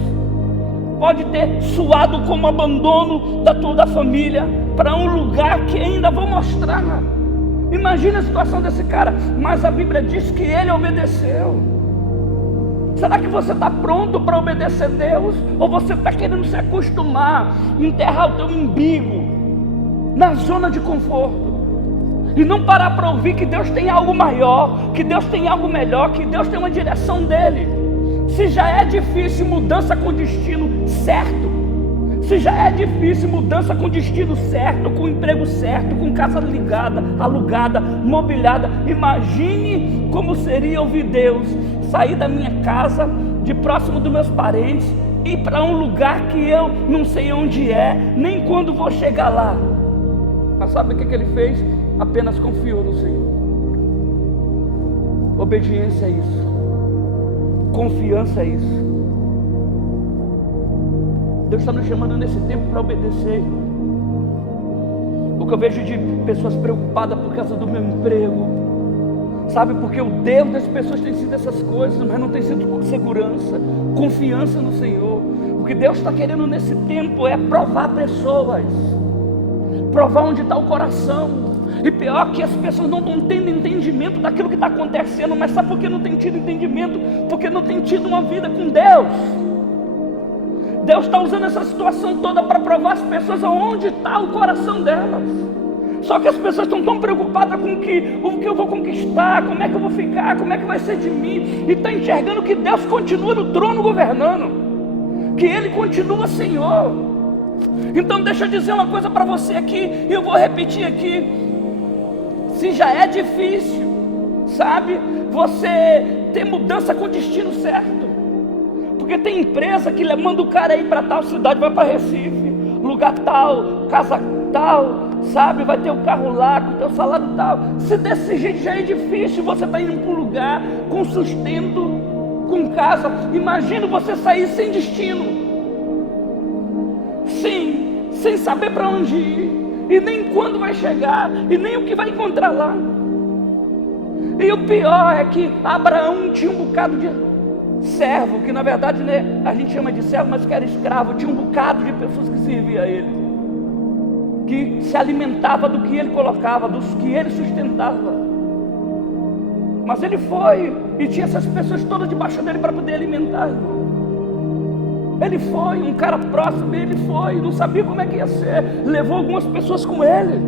Pode ter suado como abandono da família para um lugar que ainda vou mostrar. Imagina a situação desse cara, mas a Bíblia diz que ele obedeceu. Será que você está pronto para obedecer a Deus? Ou você está querendo se acostumar, enterrar o teu umbigo na zona de conforto e não parar para ouvir que Deus tem algo maior, que Deus tem algo melhor, que Deus tem uma direção dele? Se já é difícil mudança com destino certo, se já é difícil mudança com destino certo, com emprego certo, com casa ligada, alugada, mobiliada, imagine como seria ouvir Deus: sair da minha casa, de próximo dos meus parentes, ir para um lugar que eu não sei onde é, nem quando vou chegar lá. Mas sabe o que ele fez? Apenas confiou no Senhor. Obediência é isso. Confiança é isso. Deus está nos chamando nesse tempo para obedecer. O que eu vejo de pessoas preocupadas por causa do meu emprego, sabe, porque o Deus das pessoas tem sido essas coisas, mas não tem sido segurança, confiança no Senhor. O que Deus está querendo nesse tempo é provar pessoas, provar onde está o coração. E pior que as pessoas não estão tendo entendimento daquilo que está acontecendo. Mas sabe por que não tem tido entendimento? Porque não tem tido uma vida com Deus. Deus está usando essa situação toda para provar as pessoas aonde está o coração delas. Só que as pessoas estão tão preocupadas com o que eu vou conquistar, como é que eu vou ficar, como é que vai ser de mim, e está enxergando que Deus continua no trono governando, que Ele continua Senhor. Então deixa eu dizer uma coisa para você aqui, e eu vou repetir aqui. Se já é difícil, sabe, você ter mudança com o destino certo, porque tem empresa que manda o cara ir para tal cidade, vai para Recife, lugar tal, casa tal, sabe, vai ter o carro lá, com o teu salário tal. Se desse jeito já é difícil, você está indo para um lugar com sustento, com casa. Imagina você sair sem destino, sem saber para onde ir, e nem quando vai chegar, e nem o que vai encontrar lá. E o pior é que Abraão tinha um bocado de servo, que na verdade, né, a gente chama de servo, mas que era escravo. Tinha um bocado de pessoas que serviam a ele, que se alimentava do que ele colocava, dos que ele sustentava. Mas ele foi e tinha essas pessoas todas debaixo dele para poder alimentar. Ele foi um cara próximo, ele foi, não sabia como é que ia ser, levou algumas pessoas com ele.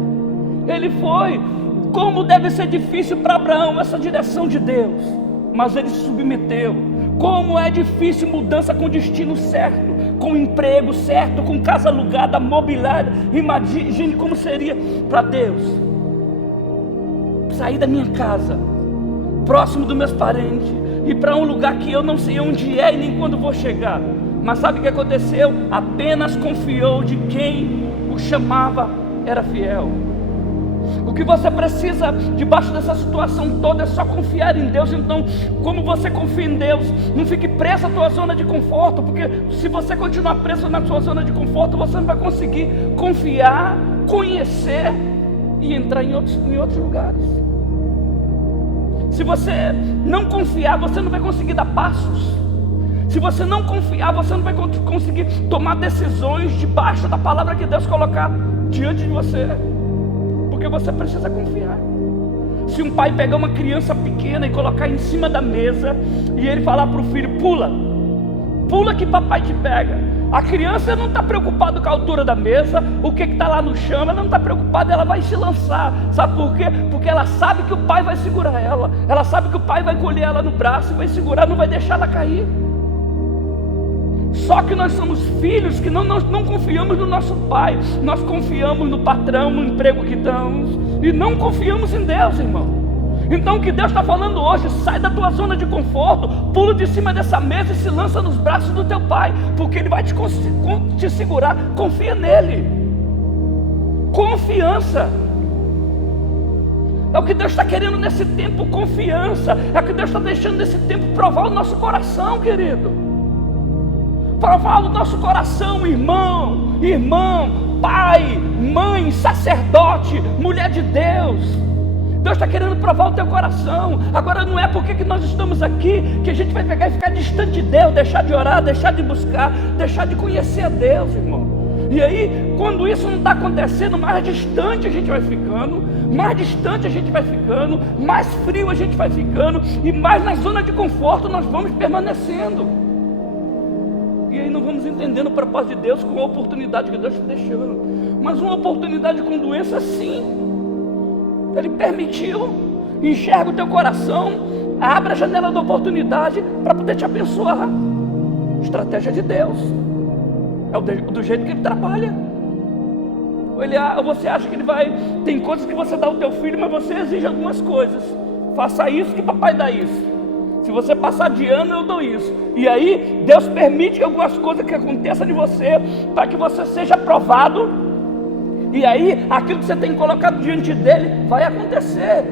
Ele foi. Como deve ser difícil para Abraão essa direção de Deus, mas ele se submeteu. Como é difícil mudança com destino certo, com emprego certo, com casa alugada, mobiliada. Imagine como seria para Deus sair da minha casa, próximo dos meus parentes, ir para um lugar que eu não sei onde é e nem quando vou chegar. Mas sabe o que aconteceu? Apenas confiou de quem o chamava era fiel. O que você precisa debaixo dessa situação toda é só confiar em Deus. Então, como você confia em Deus, não fique preso à tua zona de conforto, porque se você continuar preso na sua zona de conforto, você não vai conseguir confiar, conhecer e entrar em outros lugares. Se você não confiar, você não vai conseguir dar passos. Se você não confiar, você não vai conseguir tomar decisões debaixo da palavra que Deus colocar diante de você. Porque você precisa confiar. Se um pai pegar uma criança pequena e colocar em cima da mesa e ele falar para o filho, pula que papai te pega. A criança não está preocupada com a altura da mesa, o que está lá no chão, ela não está preocupada, ela vai se lançar. Sabe por quê? Porque ela sabe que o pai vai segurar ela. Ela sabe que o pai vai colher ela no braço e vai segurar, não vai deixar ela cair. Só que nós somos filhos que nós não confiamos no nosso pai. Nós confiamos no patrão, no emprego que damos, e não confiamos em Deus, irmão. Então o que Deus está falando hoje, sai da tua zona de conforto, pula de cima dessa mesa e se lança nos braços do teu pai, porque ele vai te segurar. Confia nele. Confiança é o que Deus está querendo nesse tempo. Confiança é o que Deus está deixando nesse tempo provar o nosso coração, querido. Provar o nosso coração, irmão, pai, mãe, sacerdote, mulher de Deus. Deus está querendo provar o teu coração. Agora não é porque que nós estamos aqui que a gente vai pegar e ficar distante de Deus, deixar de orar, deixar de buscar, deixar de conhecer a Deus, irmão. E aí, quando isso não está acontecendo, mais distante a gente vai ficando, mais frio a gente vai ficando, e mais na zona de conforto nós vamos permanecendo. E aí não vamos entendendo o propósito de Deus com a oportunidade que Deus está deixando. Mas uma oportunidade com doença, sim. Ele permitiu. Enxerga o teu coração, abre a janela da oportunidade para poder te abençoar. Estratégia de Deus. É do jeito que Ele trabalha. Ou você acha que Ele vai... Tem coisas que você dá ao teu filho, mas você exige algumas coisas. Faça isso que papai dá isso. Se você passar de ano, eu dou isso. E aí, Deus permite que algumas coisas que aconteçam de você, para que você seja aprovado. E aí, aquilo que você tem colocado diante dele, vai acontecer.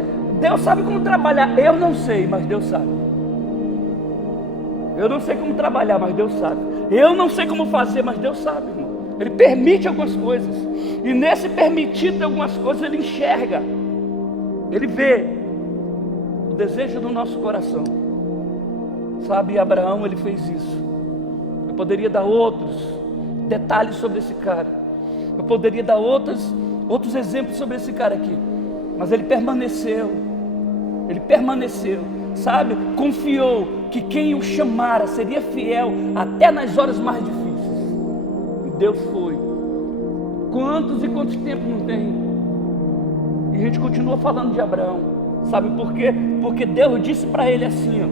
Deus sabe como trabalhar. Eu não sei, mas Deus sabe. Eu não sei como trabalhar, mas Deus sabe. Eu não sei como fazer, mas Deus sabe, irmão. Ele permite algumas coisas. E nesse permitido de algumas coisas, Ele enxerga. Ele vê o desejo do nosso coração. Sabe, Abraão, ele fez isso. Eu poderia dar outros detalhes sobre esse cara. Eu poderia dar outros exemplos sobre esse cara aqui. Mas ele permaneceu. Sabe, confiou que quem o chamara seria fiel até nas horas mais difíceis. E Deus foi. Quantos e quantos tempos não tem? E a gente continua falando de Abraão. Sabe por quê? Porque Deus disse para ele assim, ó.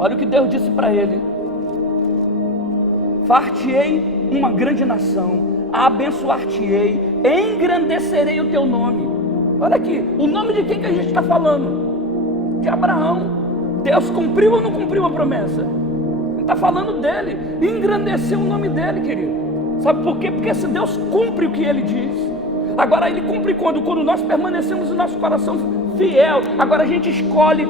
Olha o que Deus disse para ele: far-te-ei uma grande nação, abençoar-te-ei, engrandecerei o teu nome. Olha aqui, o nome de quem que a gente está falando? De Abraão. Deus cumpriu ou não cumpriu a promessa? Ele está falando dele, engrandeceu o nome dele, querido. Sabe por quê? Porque se Deus cumpre o que Ele diz, agora Ele cumpre quando nós permanecemos no nosso coração fiel. Agora a gente escolhe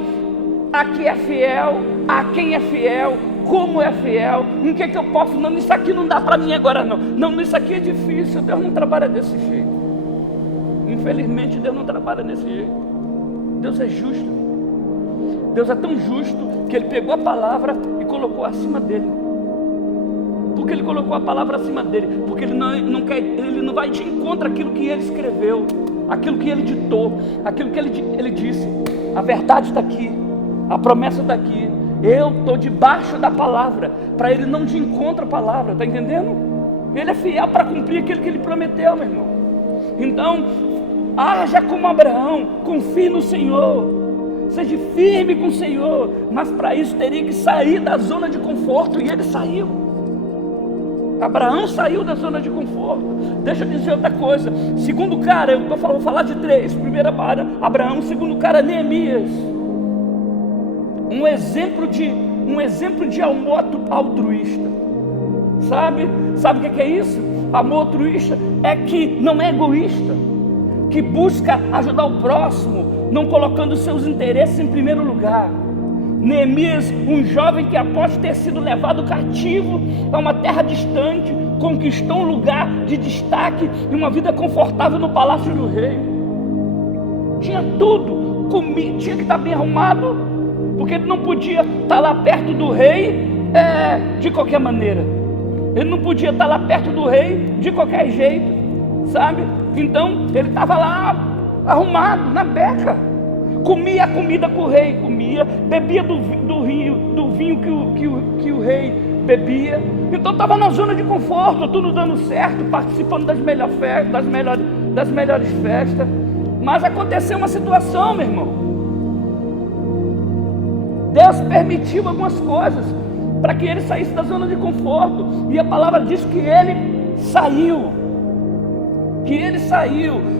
a que é fiel, a quem é fiel, como é fiel, em que eu posso, não, isso aqui não dá para mim agora não, isso aqui é difícil. Deus não trabalha desse jeito. Infelizmente Deus não trabalha desse jeito. Deus é justo. Deus é tão justo que Ele pegou a palavra e colocou acima dele. Por que Ele colocou a palavra acima dele? Porque Ele não vai de encontro àquilo que Ele escreveu, aquilo que Ele ditou, aquilo que Ele disse. A verdade está aqui, a promessa está aqui. Eu estou debaixo da palavra, para Ele não de encontro à palavra, está entendendo? Ele é fiel para cumprir aquilo que Ele prometeu, meu irmão. Então, haja como Abraão, confie no Senhor, seja firme com o Senhor, mas para isso teria que sair da zona de conforto, e ele saiu. Abraão saiu da zona de conforto. Deixa eu dizer outra coisa. Segundo cara, eu vou falar de três. Primeiro Abraão, segundo cara, Neemias. Um exemplo de amor altruísta. Sabe o que é isso? Amor altruísta é que não é egoísta, que busca ajudar o próximo, não colocando seus interesses em primeiro lugar. Neemias, um jovem que após ter sido levado cativo a uma terra distante, conquistou um lugar de destaque e uma vida confortável no palácio do rei. Tinha tudo, tinha que estar bem arrumado, porque ele não podia estar lá perto do rei de qualquer maneira. Ele não podia estar lá perto do rei de qualquer jeito, sabe? Então ele estava lá arrumado, na beca. Comia a comida que o rei comia, bebia do vinho que o rei bebia. Então estava na zona de conforto, tudo dando certo, participando das melhores festas. Mas aconteceu uma situação, meu irmão. Deus permitiu algumas coisas para que ele saísse da zona de conforto. E a palavra diz que ele saiu.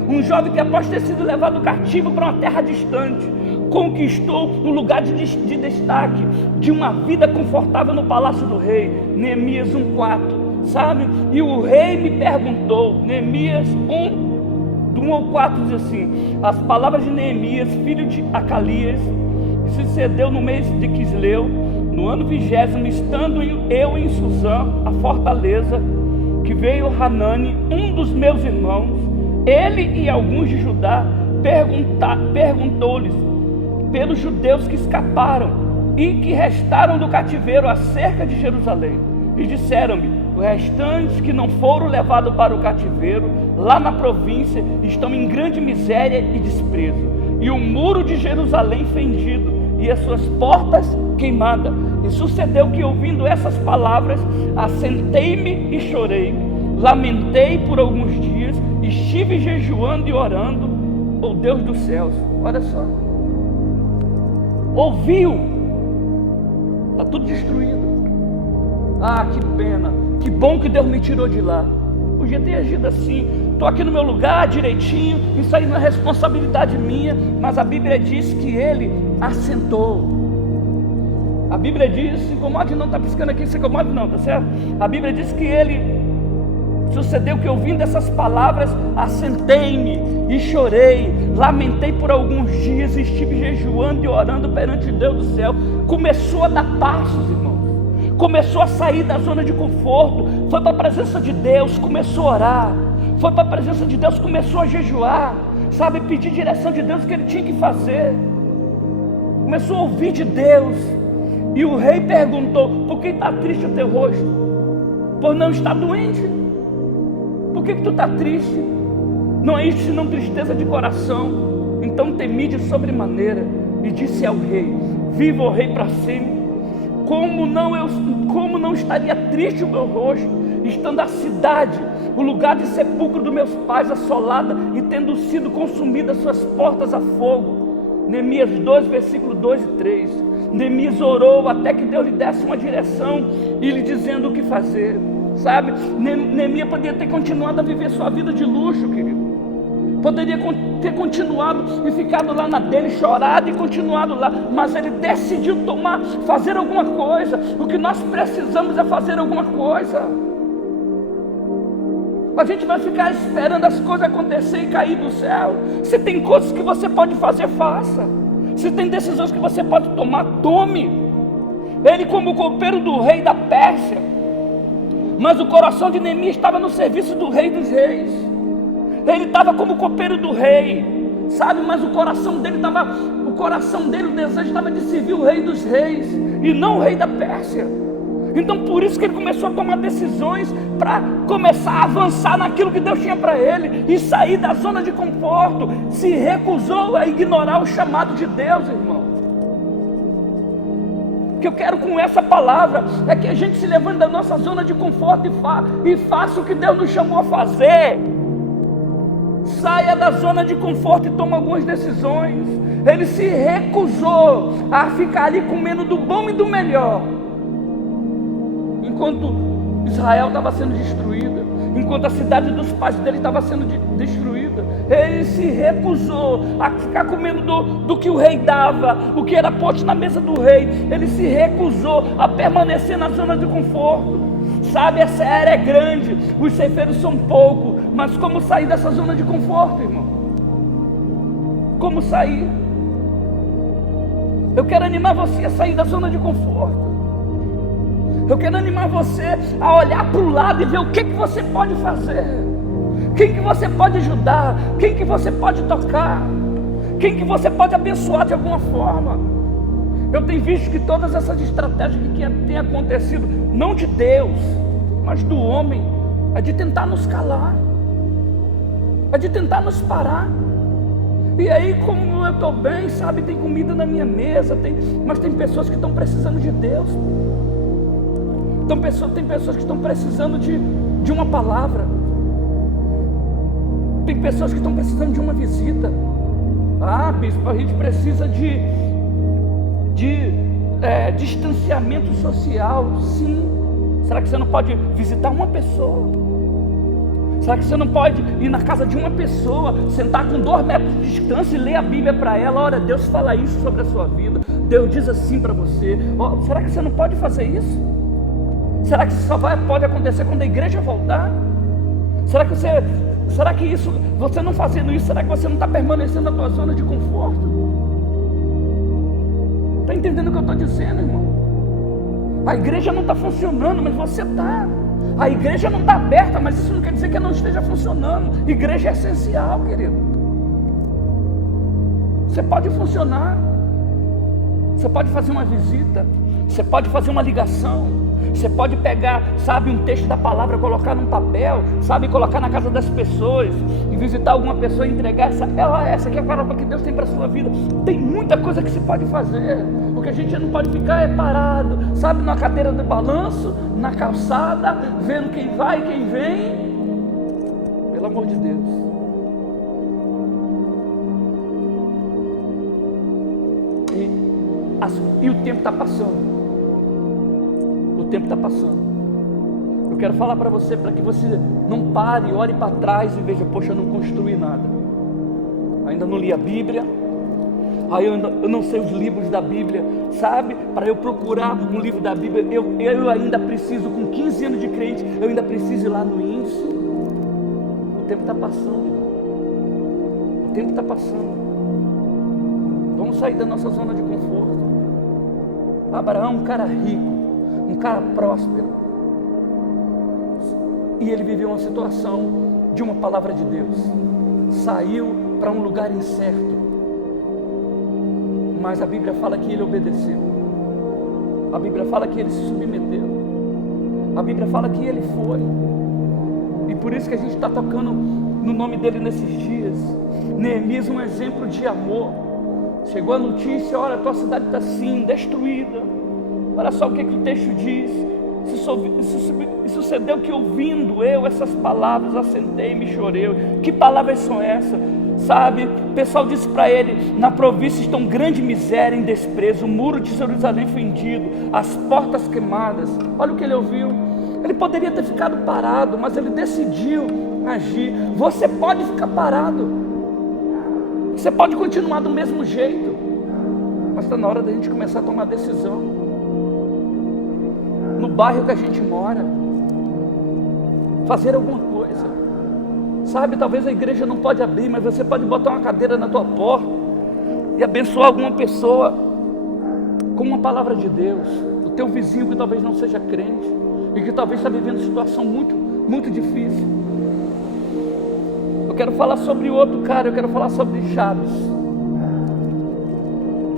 Um jovem que após ter sido levado cativo para uma terra distante, conquistou um lugar de destaque, de uma vida confortável no palácio do rei. Neemias 1:4, sabe? E o rei me perguntou, Neemias 1:4 diz assim: as palavras de Neemias, filho de Acalias, que sucedeu no mês de Quisleu, no ano 20º, estando eu em Suzã, a fortaleza, que veio Hanani, um dos meus irmãos, ele e alguns de Judá, perguntou-lhes pelos judeus que escaparam e que restaram do cativeiro acerca de Jerusalém, e disseram-me: os restantes que não foram levados para o cativeiro, lá na província, estão em grande miséria e desprezo, e o muro de Jerusalém fendido, e as suas portas queimadas. E sucedeu que, ouvindo essas palavras, assentei-me e chorei, lamentei por alguns dias, estive jejuando e orando ao Deus dos céus. Olha só, ouviu, está tudo destruído. Ah, que pena, que bom que Deus me tirou de lá. Podia ter agido assim, estou aqui no meu lugar direitinho, isso aí não é responsabilidade minha. Mas a Bíblia diz que ele assentou. A Bíblia diz, se incomode não, está piscando aqui, se incomode não, tá certo? A Bíblia diz que ele, sucedeu que, ouvindo essas palavras, assentei-me e chorei, lamentei por alguns dias, estive jejuando e orando perante Deus do céu. Começou a dar passos, irmãos, começou a sair da zona de conforto, foi para a presença de Deus, começou a orar, foi para a presença de Deus, começou a jejuar, sabe, pedir direção de Deus, o que ele tinha que fazer, começou a ouvir de Deus. E o rei perguntou: por que está triste o teu rosto? Por não estar doente? Por que tu está triste? Não é isso senão tristeza de coração. Então temi de sobremaneira e disse ao rei: viva o rei para sempre. Como não estaria triste o meu rosto, estando a cidade, o lugar de sepulcro dos meus pais, assolada e tendo sido consumidas suas portas a fogo? Neemias 2, versículo 2 e 3. Neemias orou até que Deus lhe desse uma direção e lhe dizendo o que fazer, sabe? Neemias poderia ter continuado a viver sua vida de luxo, querido. Poderia ter continuado e ficado lá na dele, chorado e continuado lá, mas ele decidiu fazer alguma coisa. O que nós precisamos é fazer alguma coisa. A gente vai ficar esperando as coisas acontecer e cair do céu. Se tem coisas que você pode fazer, faça. Se tem decisões que você pode tomar, tome. Ele, como copeiro do rei da Pérsia, mas o coração de Neemias estava no serviço do rei dos reis. Ele estava como copeiro do rei, sabe? Mas o coração dele, o desejo estava de servir o rei dos reis e não o rei da Pérsia. Então por isso que ele começou a tomar decisões para começar a avançar naquilo que Deus tinha para ele e sair da zona de conforto. Se recusou a ignorar o chamado de Deus, irmão. O que eu quero com essa palavra é que a gente se levante da nossa zona de conforto e faça o que Deus nos chamou a fazer. Saia da zona de conforto e toma algumas decisões. Ele se recusou a ficar ali comendo do bom e do melhor, Israel estava sendo destruída, enquanto a cidade dos pais dele estava sendo destruída. Ele se recusou a ficar comendo do que o rei dava, o que era posto na mesa do rei. Ele se recusou a permanecer na zona de conforto. Sabe, essa era é grande, os ceifeiros são poucos, mas como sair dessa zona de conforto, irmão? Como sair? Eu quero animar você a sair da zona de conforto. Eu quero animar você a olhar para o lado e ver o que você pode fazer. Quem que você pode ajudar? Quem que você pode tocar? Quem que você pode abençoar de alguma forma? Eu tenho visto que todas essas estratégias que têm acontecido, não de Deus, mas do homem, é de tentar nos calar, é de tentar nos parar. E aí, como eu estou bem, sabe, tem comida na minha mesa, mas tem pessoas que estão precisando de Deus. Tem pessoas que estão precisando de uma palavra. Tem pessoas que estão precisando de uma visita. Ah, bispo, a gente precisa de distanciamento social. Sim. Será que você não pode visitar uma pessoa? Será que você não pode ir na casa de uma pessoa, sentar com 2 metros de distância e ler a Bíblia para ela? Olha, Deus fala isso sobre a sua vida, Deus diz assim para você. Oh, será que você não pode fazer isso? Será que isso só pode acontecer quando a igreja voltar? Será que isso, você não fazendo isso, será que você não está permanecendo na tua zona de conforto? Está entendendo o que eu estou dizendo, irmão? A igreja não está funcionando, mas você está. A igreja não está aberta, mas isso não quer dizer que ela não esteja funcionando. Igreja é essencial, querido. Você pode funcionar. Você pode fazer uma visita. Você pode fazer uma ligação. Você pode pegar, sabe, um texto da palavra, colocar num papel, sabe, colocar na casa das pessoas e visitar alguma pessoa e entregar essa aqui é a palavra que Deus tem para a sua vida. Tem muita coisa que se pode fazer. O que a gente não pode ficar é parado, sabe, na cadeira de balanço, na calçada, vendo quem vai e quem vem. Pelo amor de Deus. E o tempo está passando. O tempo está passando. Eu quero falar para você, para que você não pare, olhe para trás e veja, poxa, eu não construí nada. Ainda não li a Bíblia. Aí eu não sei os livros da Bíblia, sabe? Para eu procurar um livro da Bíblia, eu ainda preciso, com 15 anos de crente, eu ainda preciso ir lá no INSE. O tempo está passando, irmão. O tempo está passando. Vamos sair da nossa zona de conforto. Abraão, um cara rico, um cara próspero, e ele viveu uma situação de uma palavra de Deus. Saiu para um lugar incerto, mas a Bíblia fala que ele obedeceu. A Bíblia fala que ele se submeteu. A Bíblia fala que ele foi. E por isso que a gente está tocando no nome dele nesses dias. Neemias, um exemplo de amor. Chegou a notícia, olha, tua cidade está assim, destruída. Olha só o que o texto diz. E sucedeu que, ouvindo eu essas palavras, assentei e me chorei. Que palavras são essas? Sabe, o pessoal disse para ele: na província estão grande miséria e desprezo, o muro de Jerusalém fendido, as portas queimadas. Olha o que ele ouviu. Ele poderia ter ficado parado, mas ele decidiu agir. Você pode ficar parado, você pode continuar do mesmo jeito, mas está na hora da gente começar a tomar decisão. No bairro que a gente mora, fazer alguma coisa. Sabe, talvez a igreja não pode abrir, mas você pode botar uma cadeira na tua porta e abençoar alguma pessoa com uma palavra de Deus. O teu vizinho que talvez não seja crente e que talvez está vivendo situação muito, muito difícil. Eu quero falar sobre outro cara, eu quero falar sobre Jabes.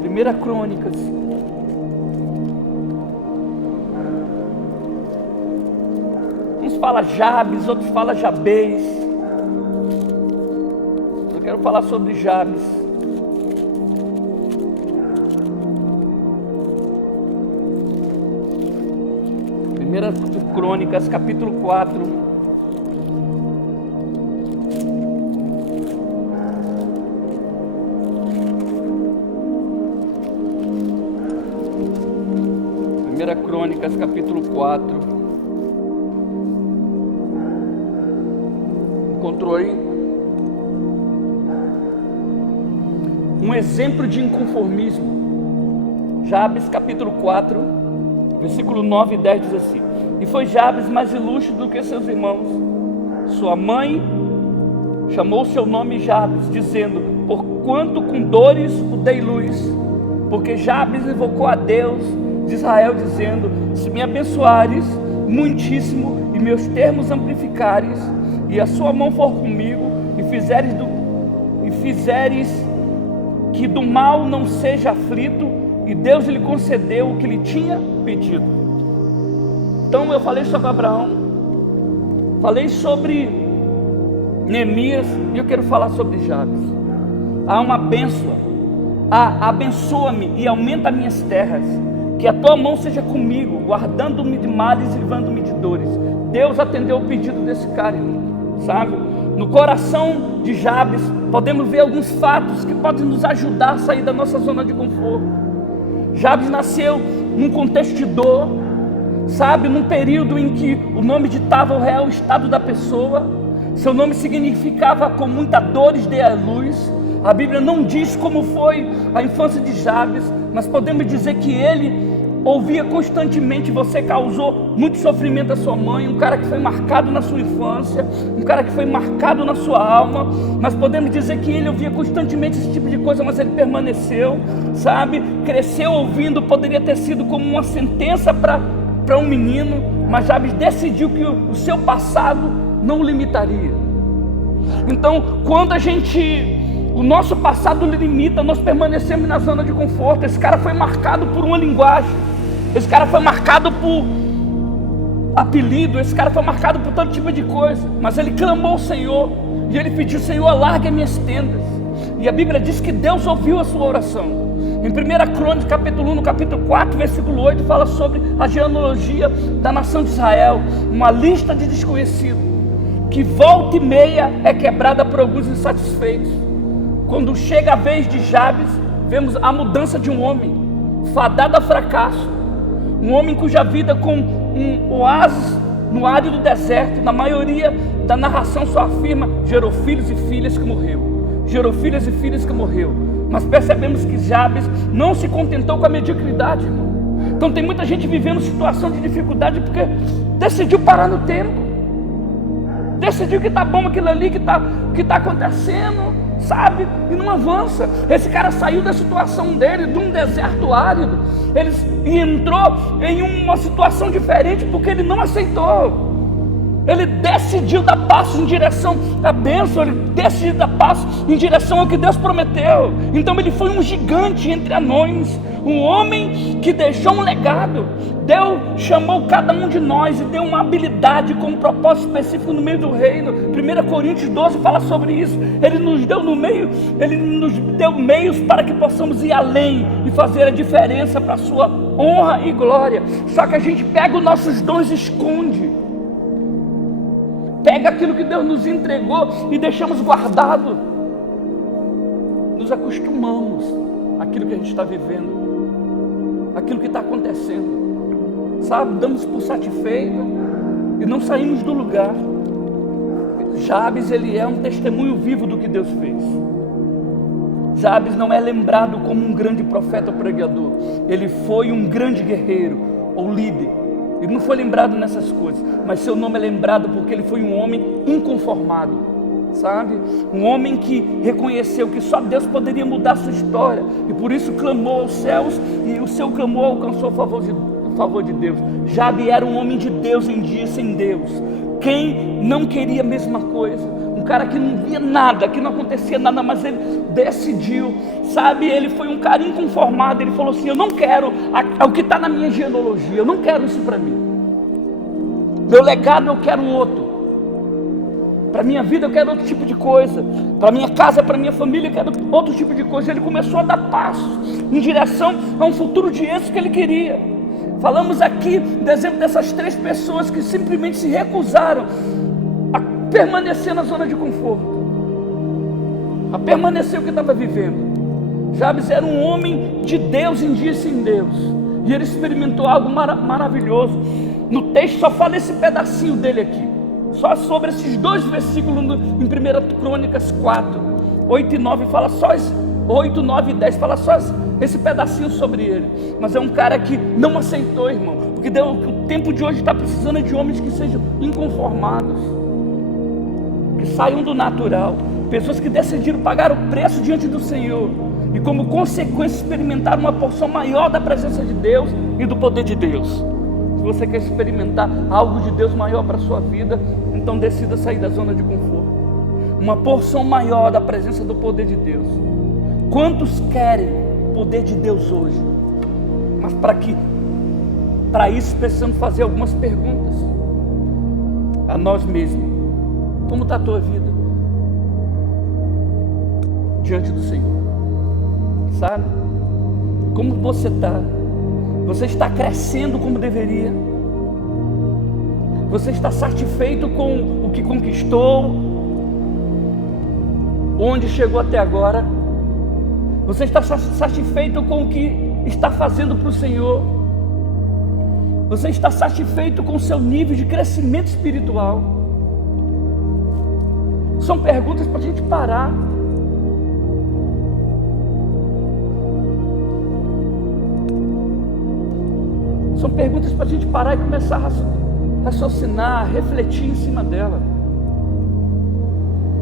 1 Crônicas. Uns falam Jabes, outros falam Jabez. Eu quero falar sobre Jabes. Primeira Crônicas, capítulo 4. Primeira Crônicas, capítulo 4. Encontrou aí? Um exemplo de inconformismo. Jabes capítulo 4, versículo 9 e 10 diz assim: E foi Jabes mais ilustre do que seus irmãos. Sua mãe chamou seu nome Jabes, dizendo: Porquanto com dores o dei luz. Porque Jabes invocou a Deus de Israel, dizendo: Se me abençoares muitíssimo e meus termos amplificares, e a sua mão for comigo, e fizeres que do mal não seja aflito, e Deus lhe concedeu o que lhe tinha pedido. Então eu falei sobre Abraão, falei sobre Neemias, e eu quero falar sobre Jabes. Há uma bênção: abençoa-me e aumenta minhas terras, que a tua mão seja comigo, guardando-me de males e livrando-me de dores. Deus atendeu o pedido desse cara, sabe? No coração de Jabes podemos ver alguns fatos que podem nos ajudar a sair da nossa zona de conforto. Jabes nasceu num contexto de dor, sabe? Num período em que o nome ditava o real estado da pessoa. Seu nome significava: com muita dores dei a luz. A Bíblia não diz como foi a infância de Jabes, mas podemos dizer que ele ouvia constantemente: você causou muito sofrimento à sua mãe. Um cara que foi marcado na sua infância, um cara que foi marcado na sua alma. Mas podemos dizer que ele ouvia constantemente esse tipo de coisa, mas ele permaneceu, sabe? Cresceu ouvindo. Poderia ter sido como uma sentença para um menino, mas Jabes decidiu que o seu passado não o limitaria. Então, quando o nosso passado limita, nós permanecemos na zona de conforto. Esse cara foi marcado por uma linguagem, esse cara foi marcado por apelido, esse cara foi marcado por todo tipo de coisa. Mas ele clamou ao Senhor, e ele pediu: Senhor, alarga minhas tendas. E a Bíblia diz que Deus ouviu a sua oração. Em 1 Crônicas capítulo 1, no capítulo 4, versículo 8, fala sobre a genealogia da nação de Israel. Uma lista de desconhecidos, que volta e meia é quebrada por alguns insatisfeitos. Quando chega a vez de Jabes, vemos a mudança de um homem fadado a fracasso, um homem cuja vida, com um oásis no árido deserto, na maioria da narração só afirma: gerou filhos e filhas que morreu, gerou filhas e filhas que morreu. Mas percebemos que Jabes não se contentou com a mediocridade, irmão. Então tem muita gente vivendo situação de dificuldade porque decidiu parar no tempo, decidiu que está bom aquilo ali que tá acontecendo, sabe? E não avança. Esse cara saiu da situação dele, de um deserto árido, e entrou em uma situação diferente porque ele não aceitou. Ele decidiu dar passo em direção à bênção, ele decidiu dar passo em direção ao que Deus prometeu. Então ele foi um gigante entre anões, um homem que deixou um legado. Deus chamou cada um de nós e deu uma habilidade com um propósito específico no meio do reino. 1 Coríntios 12 fala sobre isso. Ele nos deu meios para que possamos ir além e fazer a diferença para a sua honra e glória. Só que a gente pega os nossos dons e esconde. Pega aquilo que Deus nos entregou e deixamos guardado. Nos acostumamos àquilo que a gente está vivendo, àquilo que está acontecendo, sabe? Damos por satisfeito e não saímos do lugar. Jabes, ele é um testemunho vivo do que Deus fez. Jabes não é lembrado como um grande profeta ou pregador. Ele foi um grande guerreiro ou líder. Ele não foi lembrado nessas coisas, mas seu nome é lembrado porque ele foi um homem inconformado, sabe? Um homem que reconheceu que só Deus poderia mudar a sua história, e por isso clamou aos céus, e o seu clamor alcançou o favor de Deus. Jabes era um homem de Deus em dia sem Deus. Quem não queria a mesma coisa? Um cara que não via nada, que não acontecia nada, mas ele decidiu, sabe? Ele foi um cara inconformado. Ele falou assim: eu não quero o que está na minha genealogia, eu não quero isso para mim. Meu legado eu quero outro. Para minha vida eu quero outro tipo de coisa. Para minha casa, para minha família eu quero outro tipo de coisa. Ele começou a dar passos em direção a um futuro de êxito que ele queria. Falamos aqui do exemplo dessas 3 pessoas que simplesmente se recusaram a permanecer na zona de conforto, a permanecer o que estava vivendo. Jabes era um homem de Deus em dia sem Deus, e ele experimentou algo maravilhoso. No texto só fala esse pedacinho dele aqui, Só sobre esses 2 versículos em 1 Crônicas 4, 8 e 9 fala só 8, 9 e 10 fala só esse pedacinho sobre ele. Mas é um cara que não aceitou, irmão, porque o tempo de hoje está precisando de homens que sejam inconformados, que saiam do natural, pessoas que decidiram pagar o preço diante do Senhor e como consequência experimentar uma porção maior da presença de Deus e do poder de Deus. Se você quer experimentar algo de Deus maior para a sua vida, então decida sair da zona de conforto. Uma porção maior da presença do poder de Deus. Quantos querem o poder de Deus hoje? Mas para isso precisamos fazer algumas perguntas a nós mesmos. Como está a tua vida diante do Senhor? Sabe? Como você está? Você está crescendo como deveria? Você está satisfeito com o que conquistou? Onde chegou até agora? Você está satisfeito com o que está fazendo para o Senhor? Você está satisfeito com o seu nível de crescimento espiritual? São perguntas para a gente parar. São perguntas para a gente parar e começar a raciocinar, refletir em cima dela.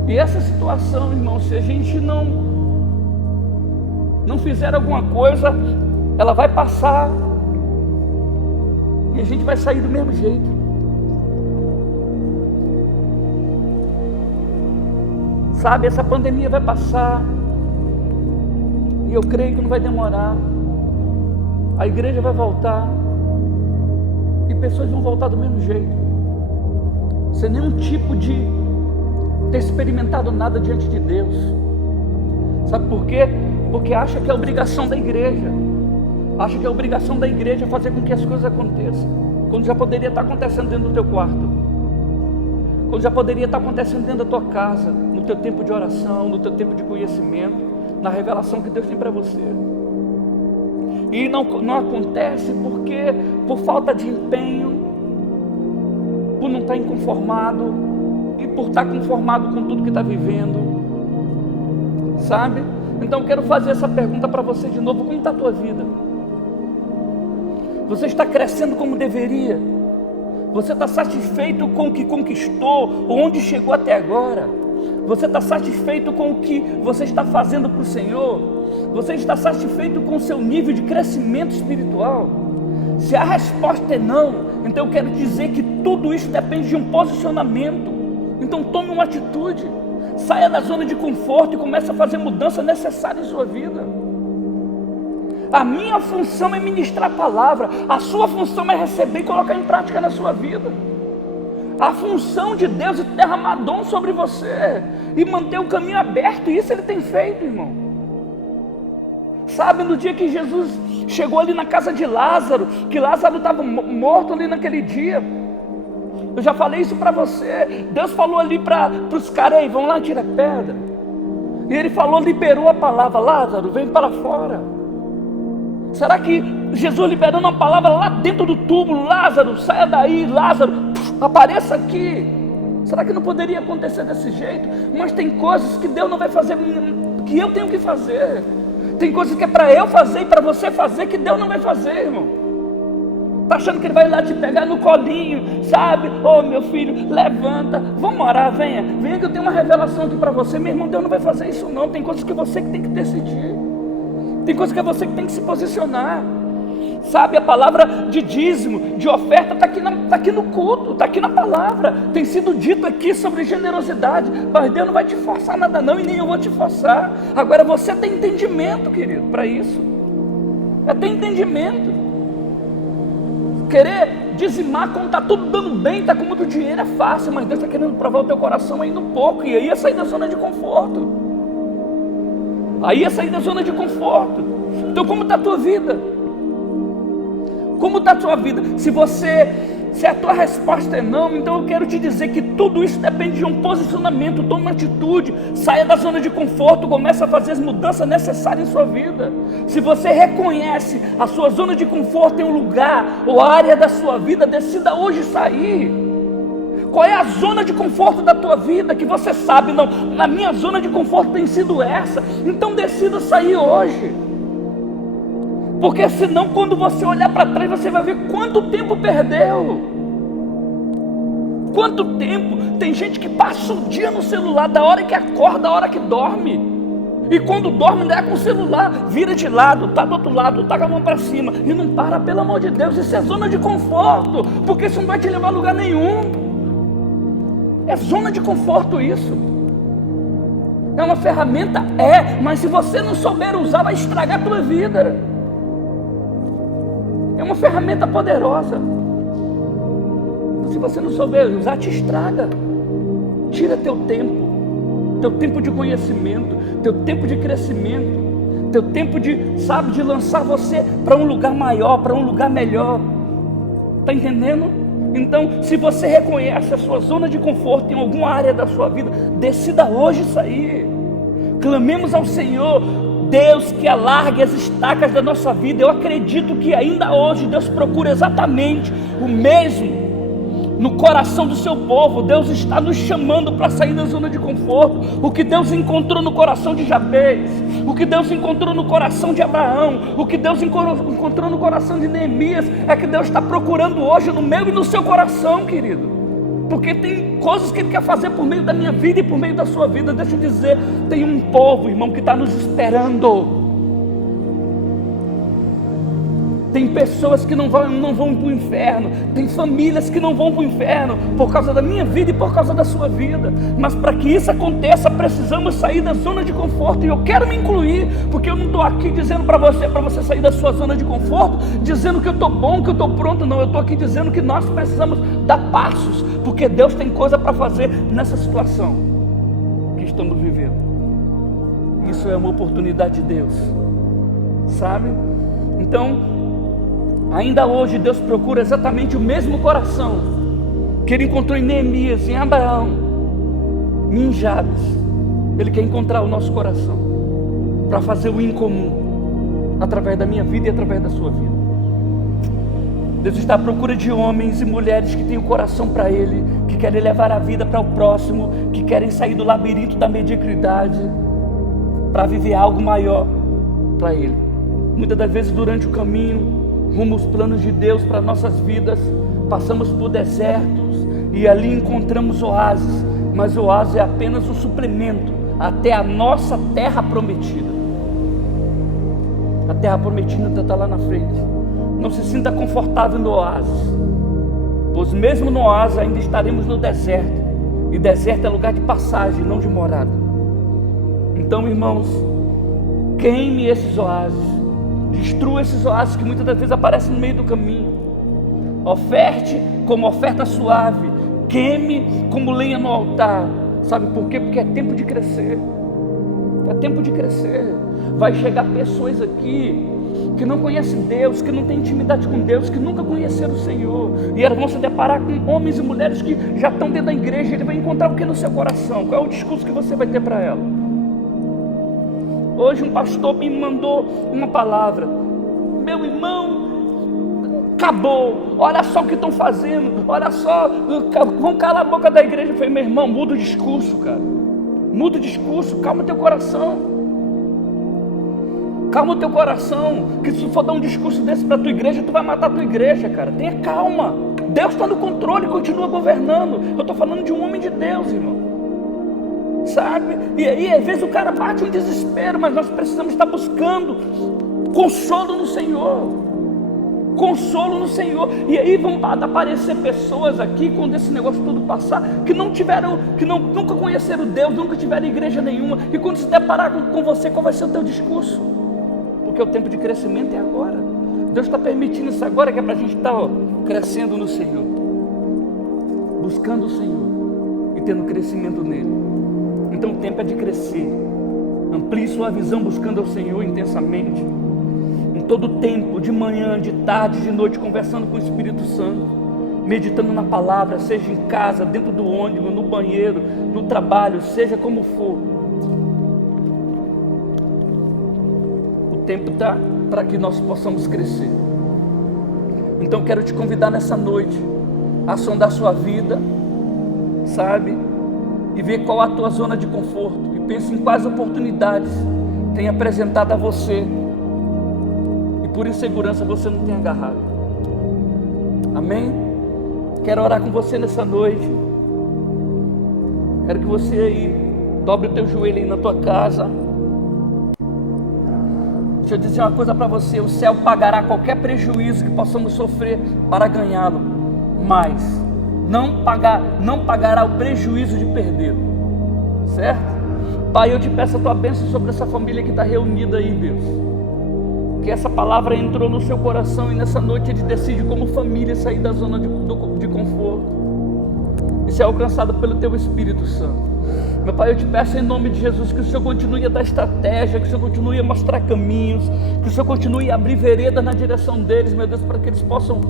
E essa situação, irmão, se a gente não fizer alguma coisa, ela vai passar e a gente vai sair do mesmo jeito. Sabe, essa pandemia vai passar e eu creio que não vai demorar. A igreja vai voltar e pessoas vão voltar do mesmo jeito, sem nenhum tipo de ter experimentado nada diante de Deus. Sabe por quê? Porque acha que é obrigação da igreja. Acha que é obrigação da igreja fazer com que as coisas aconteçam, quando já poderia estar acontecendo dentro do teu quarto, quando já poderia estar acontecendo dentro da tua casa, no teu tempo de oração, no teu tempo de conhecimento, na revelação que Deus tem para você. E não acontece porque por falta de empenho, por não estar inconformado e por estar conformado com tudo que está vivendo, sabe? Então eu quero fazer essa pergunta para você de novo: como está a tua vida? Você está crescendo como deveria? Você está satisfeito com o que conquistou, ou onde chegou até agora? Você está satisfeito com o que você está fazendo para o Senhor? Você está satisfeito com o seu nível de crescimento espiritual? Se a resposta é não, então eu quero dizer que tudo isso depende de um posicionamento. Então tome uma atitude, saia da zona de conforto e comece a fazer mudança necessária em sua vida. A minha função é ministrar a palavra, a sua função é receber e colocar em prática na sua vida. A função de Deus é derramar dom sobre você e manter o caminho aberto, e isso Ele tem feito, irmão. Sabe, no dia que Jesus chegou ali na casa de Lázaro, que Lázaro estava morto ali naquele dia, eu já falei isso para você. Deus falou ali para os caras: aí, vão lá, tira a pedra. E Ele falou, liberou a palavra: Lázaro, vem para fora. Será que Jesus liberando uma palavra lá dentro do túmulo: Lázaro, saia daí, Lázaro, apareça aqui? Será que não poderia acontecer desse jeito? Mas tem coisas que Deus não vai fazer, que eu tenho que fazer. Tem coisas que é para eu fazer e para você fazer, que Deus não vai fazer, irmão. Está achando que Ele vai lá te pegar no colinho, sabe? Ô, meu filho, levanta, vamos orar, venha que eu tenho uma revelação aqui para você. Meu irmão, Deus não vai fazer isso não. Tem coisas que você que tem que decidir. Tem coisas que é você que tem que se posicionar. Sabe, a palavra de dízimo, de oferta está aqui no culto, está aqui na palavra. Tem sido dito aqui sobre generosidade. Mas Deus não vai te forçar nada não, e nem eu vou te forçar. Agora você tem entendimento, querido, para isso. É ter entendimento. Querer dizimar quando está tudo dando bem, está com muito dinheiro, é fácil. Mas Deus está querendo provar o teu coração aí no pouco. E aí é sair da zona de conforto. Aí é sair da zona de conforto. Então como está a tua vida? Como está a tua vida? Se a tua resposta é não, então eu quero te dizer que tudo isso depende de um posicionamento. Tome uma atitude, saia da zona de conforto, comece a fazer as mudanças necessárias em sua vida. Se você reconhece a sua zona de conforto em um lugar ou área da sua vida, decida hoje sair. Qual é a zona de conforto da tua vida que você sabe, não, na minha zona de conforto tem sido essa, então decida sair hoje. Porque senão quando você olhar para trás você vai ver quanto tempo perdeu. Quanto tempo? Tem gente que passa o dia no celular, da hora que acorda, da hora que dorme. E quando dorme não é com o celular, vira de lado, tá do outro lado, tá com a mão para cima. E não para, pelo amor de Deus, isso é zona de conforto. Porque isso não vai te levar a lugar nenhum. É zona de conforto isso. É uma ferramenta? É, mas se você não souber usar, vai estragar a tua vida. É uma ferramenta poderosa. Se você não souber usar, te estraga. Tira teu tempo de conhecimento, teu tempo de crescimento, teu tempo de, sabe, de lançar você para um lugar maior, para um lugar melhor. Está entendendo? Então, se você reconhece a sua zona de conforto em alguma área da sua vida, decida hoje sair. Clamemos ao Senhor, Deus, que alargue as estacas da nossa vida. Eu acredito que ainda hoje Deus procura exatamente o mesmo no coração do seu povo. Deus está nos chamando para sair da zona de conforto. O que Deus encontrou no coração de Jabez, o que Deus encontrou no coração de Abraão, o que Deus encontrou no coração de Neemias, é que Deus está procurando hoje no meu e no seu coração, querido. Porque tem coisas que Ele quer fazer por meio da minha vida e por meio da sua vida. Deixa eu dizer, tem um povo, irmão, que está nos esperando. Tem pessoas que não vão para o inferno. Tem famílias que não vão para o inferno por causa da minha vida e por causa da sua vida. Mas para que isso aconteça, precisamos sair da zona de conforto. E eu quero me incluir, porque eu não estou aqui dizendo para você sair da sua zona de conforto, dizendo que eu estou bom, que eu estou pronto. Não, eu estou aqui dizendo que nós precisamos dar passos, porque Deus tem coisa para fazer nessa situação que estamos vivendo. Isso é uma oportunidade de Deus, sabe? Então, ainda hoje Deus procura exatamente o mesmo coração que Ele encontrou em Neemias, em Abraão, em Jabes. Ele quer encontrar o nosso coração para fazer o incomum através da minha vida e através da sua vida. Deus está à procura de homens e mulheres que têm o coração para Ele, que querem levar a vida para o próximo, que querem sair do labirinto da mediocridade para viver algo maior para Ele. Muitas das vezes durante o caminho, rumo aos planos de Deus para nossas vidas, passamos por desertos e ali encontramos oásis, mas o oásis é apenas um suplemento até a nossa terra prometida. A terra prometida está lá na frente. Não se sinta confortável no oásis, pois mesmo no oásis ainda estaremos no deserto, e deserto é lugar de passagem, não de morada. Então, irmãos, queime esses oásis, destrua esses oásis que muitas das vezes aparecem no meio do caminho. Oferte como oferta suave, queime como lenha no altar. Sabe por quê? Porque é tempo de crescer. É tempo de crescer. Vai chegar pessoas aqui que não conhecem Deus, que não têm intimidade com Deus, que nunca conheceram o Senhor, e elas vão se deparar com homens e mulheres que já estão dentro da igreja. Ele vai encontrar o que no seu coração? Qual é o discurso que você vai ter para ela? Hoje um pastor me mandou uma palavra: meu irmão, acabou, olha só o que estão fazendo, olha só, vão calar a boca da igreja. Eu falei: meu irmão, muda o discurso, cara, muda o discurso, calma teu coração. Calma o teu coração, que se for dar um discurso desse para a tua igreja, tu vai matar a tua igreja, cara. Tenha calma, Deus está no controle, continua governando. Eu estou falando de um homem de Deus, irmão, sabe? E aí às vezes o cara bate um desespero, mas nós precisamos estar buscando consolo no Senhor. Consolo no Senhor. E aí vão aparecer pessoas aqui, quando esse negócio todo passar, que não tiveram, nunca conheceram Deus, nunca tiveram igreja nenhuma, e quando se deparar com você, qual vai ser o teu discurso? Porque o tempo de crescimento é agora. Deus está permitindo isso agora, que é para a gente estar crescendo no Senhor, buscando o Senhor e tendo crescimento nele. Então o tempo é de crescer. Amplie sua visão buscando ao Senhor intensamente, em todo o tempo, de manhã, de tarde, de noite, conversando com o Espírito Santo, meditando na palavra, seja em casa, dentro do ônibus, no banheiro, no trabalho, seja como for. O tempo está para que nós possamos crescer. Então quero te convidar nessa noite a sondar sua vida, sabe? E vê qual a tua zona de conforto. E pense em quais oportunidades tem apresentado a você. E por insegurança você não tem agarrado. Amém? Quero orar com você nessa noite. Quero que você aí dobre o teu joelho aí na tua casa. Deixa eu dizer uma coisa para você: o céu pagará qualquer prejuízo que possamos sofrer para ganhá-lo, mas não pagará o prejuízo de perdê-lo, certo? Pai, eu te peço a tua bênção sobre essa família que está reunida aí, Deus. Que essa palavra entrou no seu coração e nessa noite ele decide como família sair da zona de conforto e ser alcançado pelo teu Espírito Santo. Meu Pai, eu te peço em nome de Jesus que o Senhor continue a dar estratégia, que o Senhor continue a mostrar caminhos, que o Senhor continue a abrir veredas na direção deles, meu Deus, para que eles possam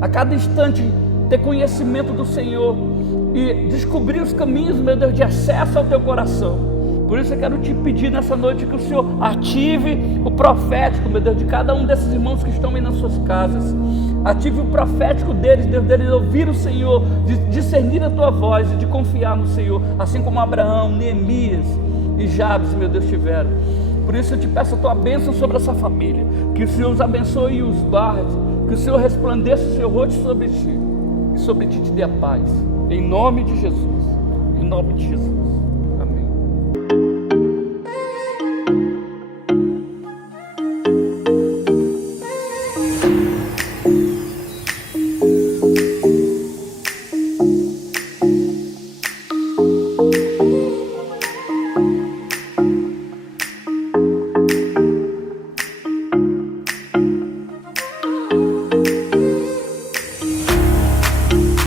a cada instante ter conhecimento do Senhor e descobrir os caminhos, meu Deus, de acesso ao teu coração. Por isso eu quero te pedir nessa noite que o Senhor ative o profético, meu Deus, de cada um desses irmãos que estão aí nas suas casas. Ative o profético deles, Deus, deles ouvir o Senhor, de discernir a tua voz e de confiar no Senhor, assim como Abraão, Neemias e Jabes, meu Deus, tiveram. Por isso eu te peço a tua bênção sobre essa família, que o Senhor os abençoe e os guarde, que o Senhor resplandeça o seu rosto sobre ti e sobre ti te dê a paz. Em nome de Jesus, em nome de Jesus.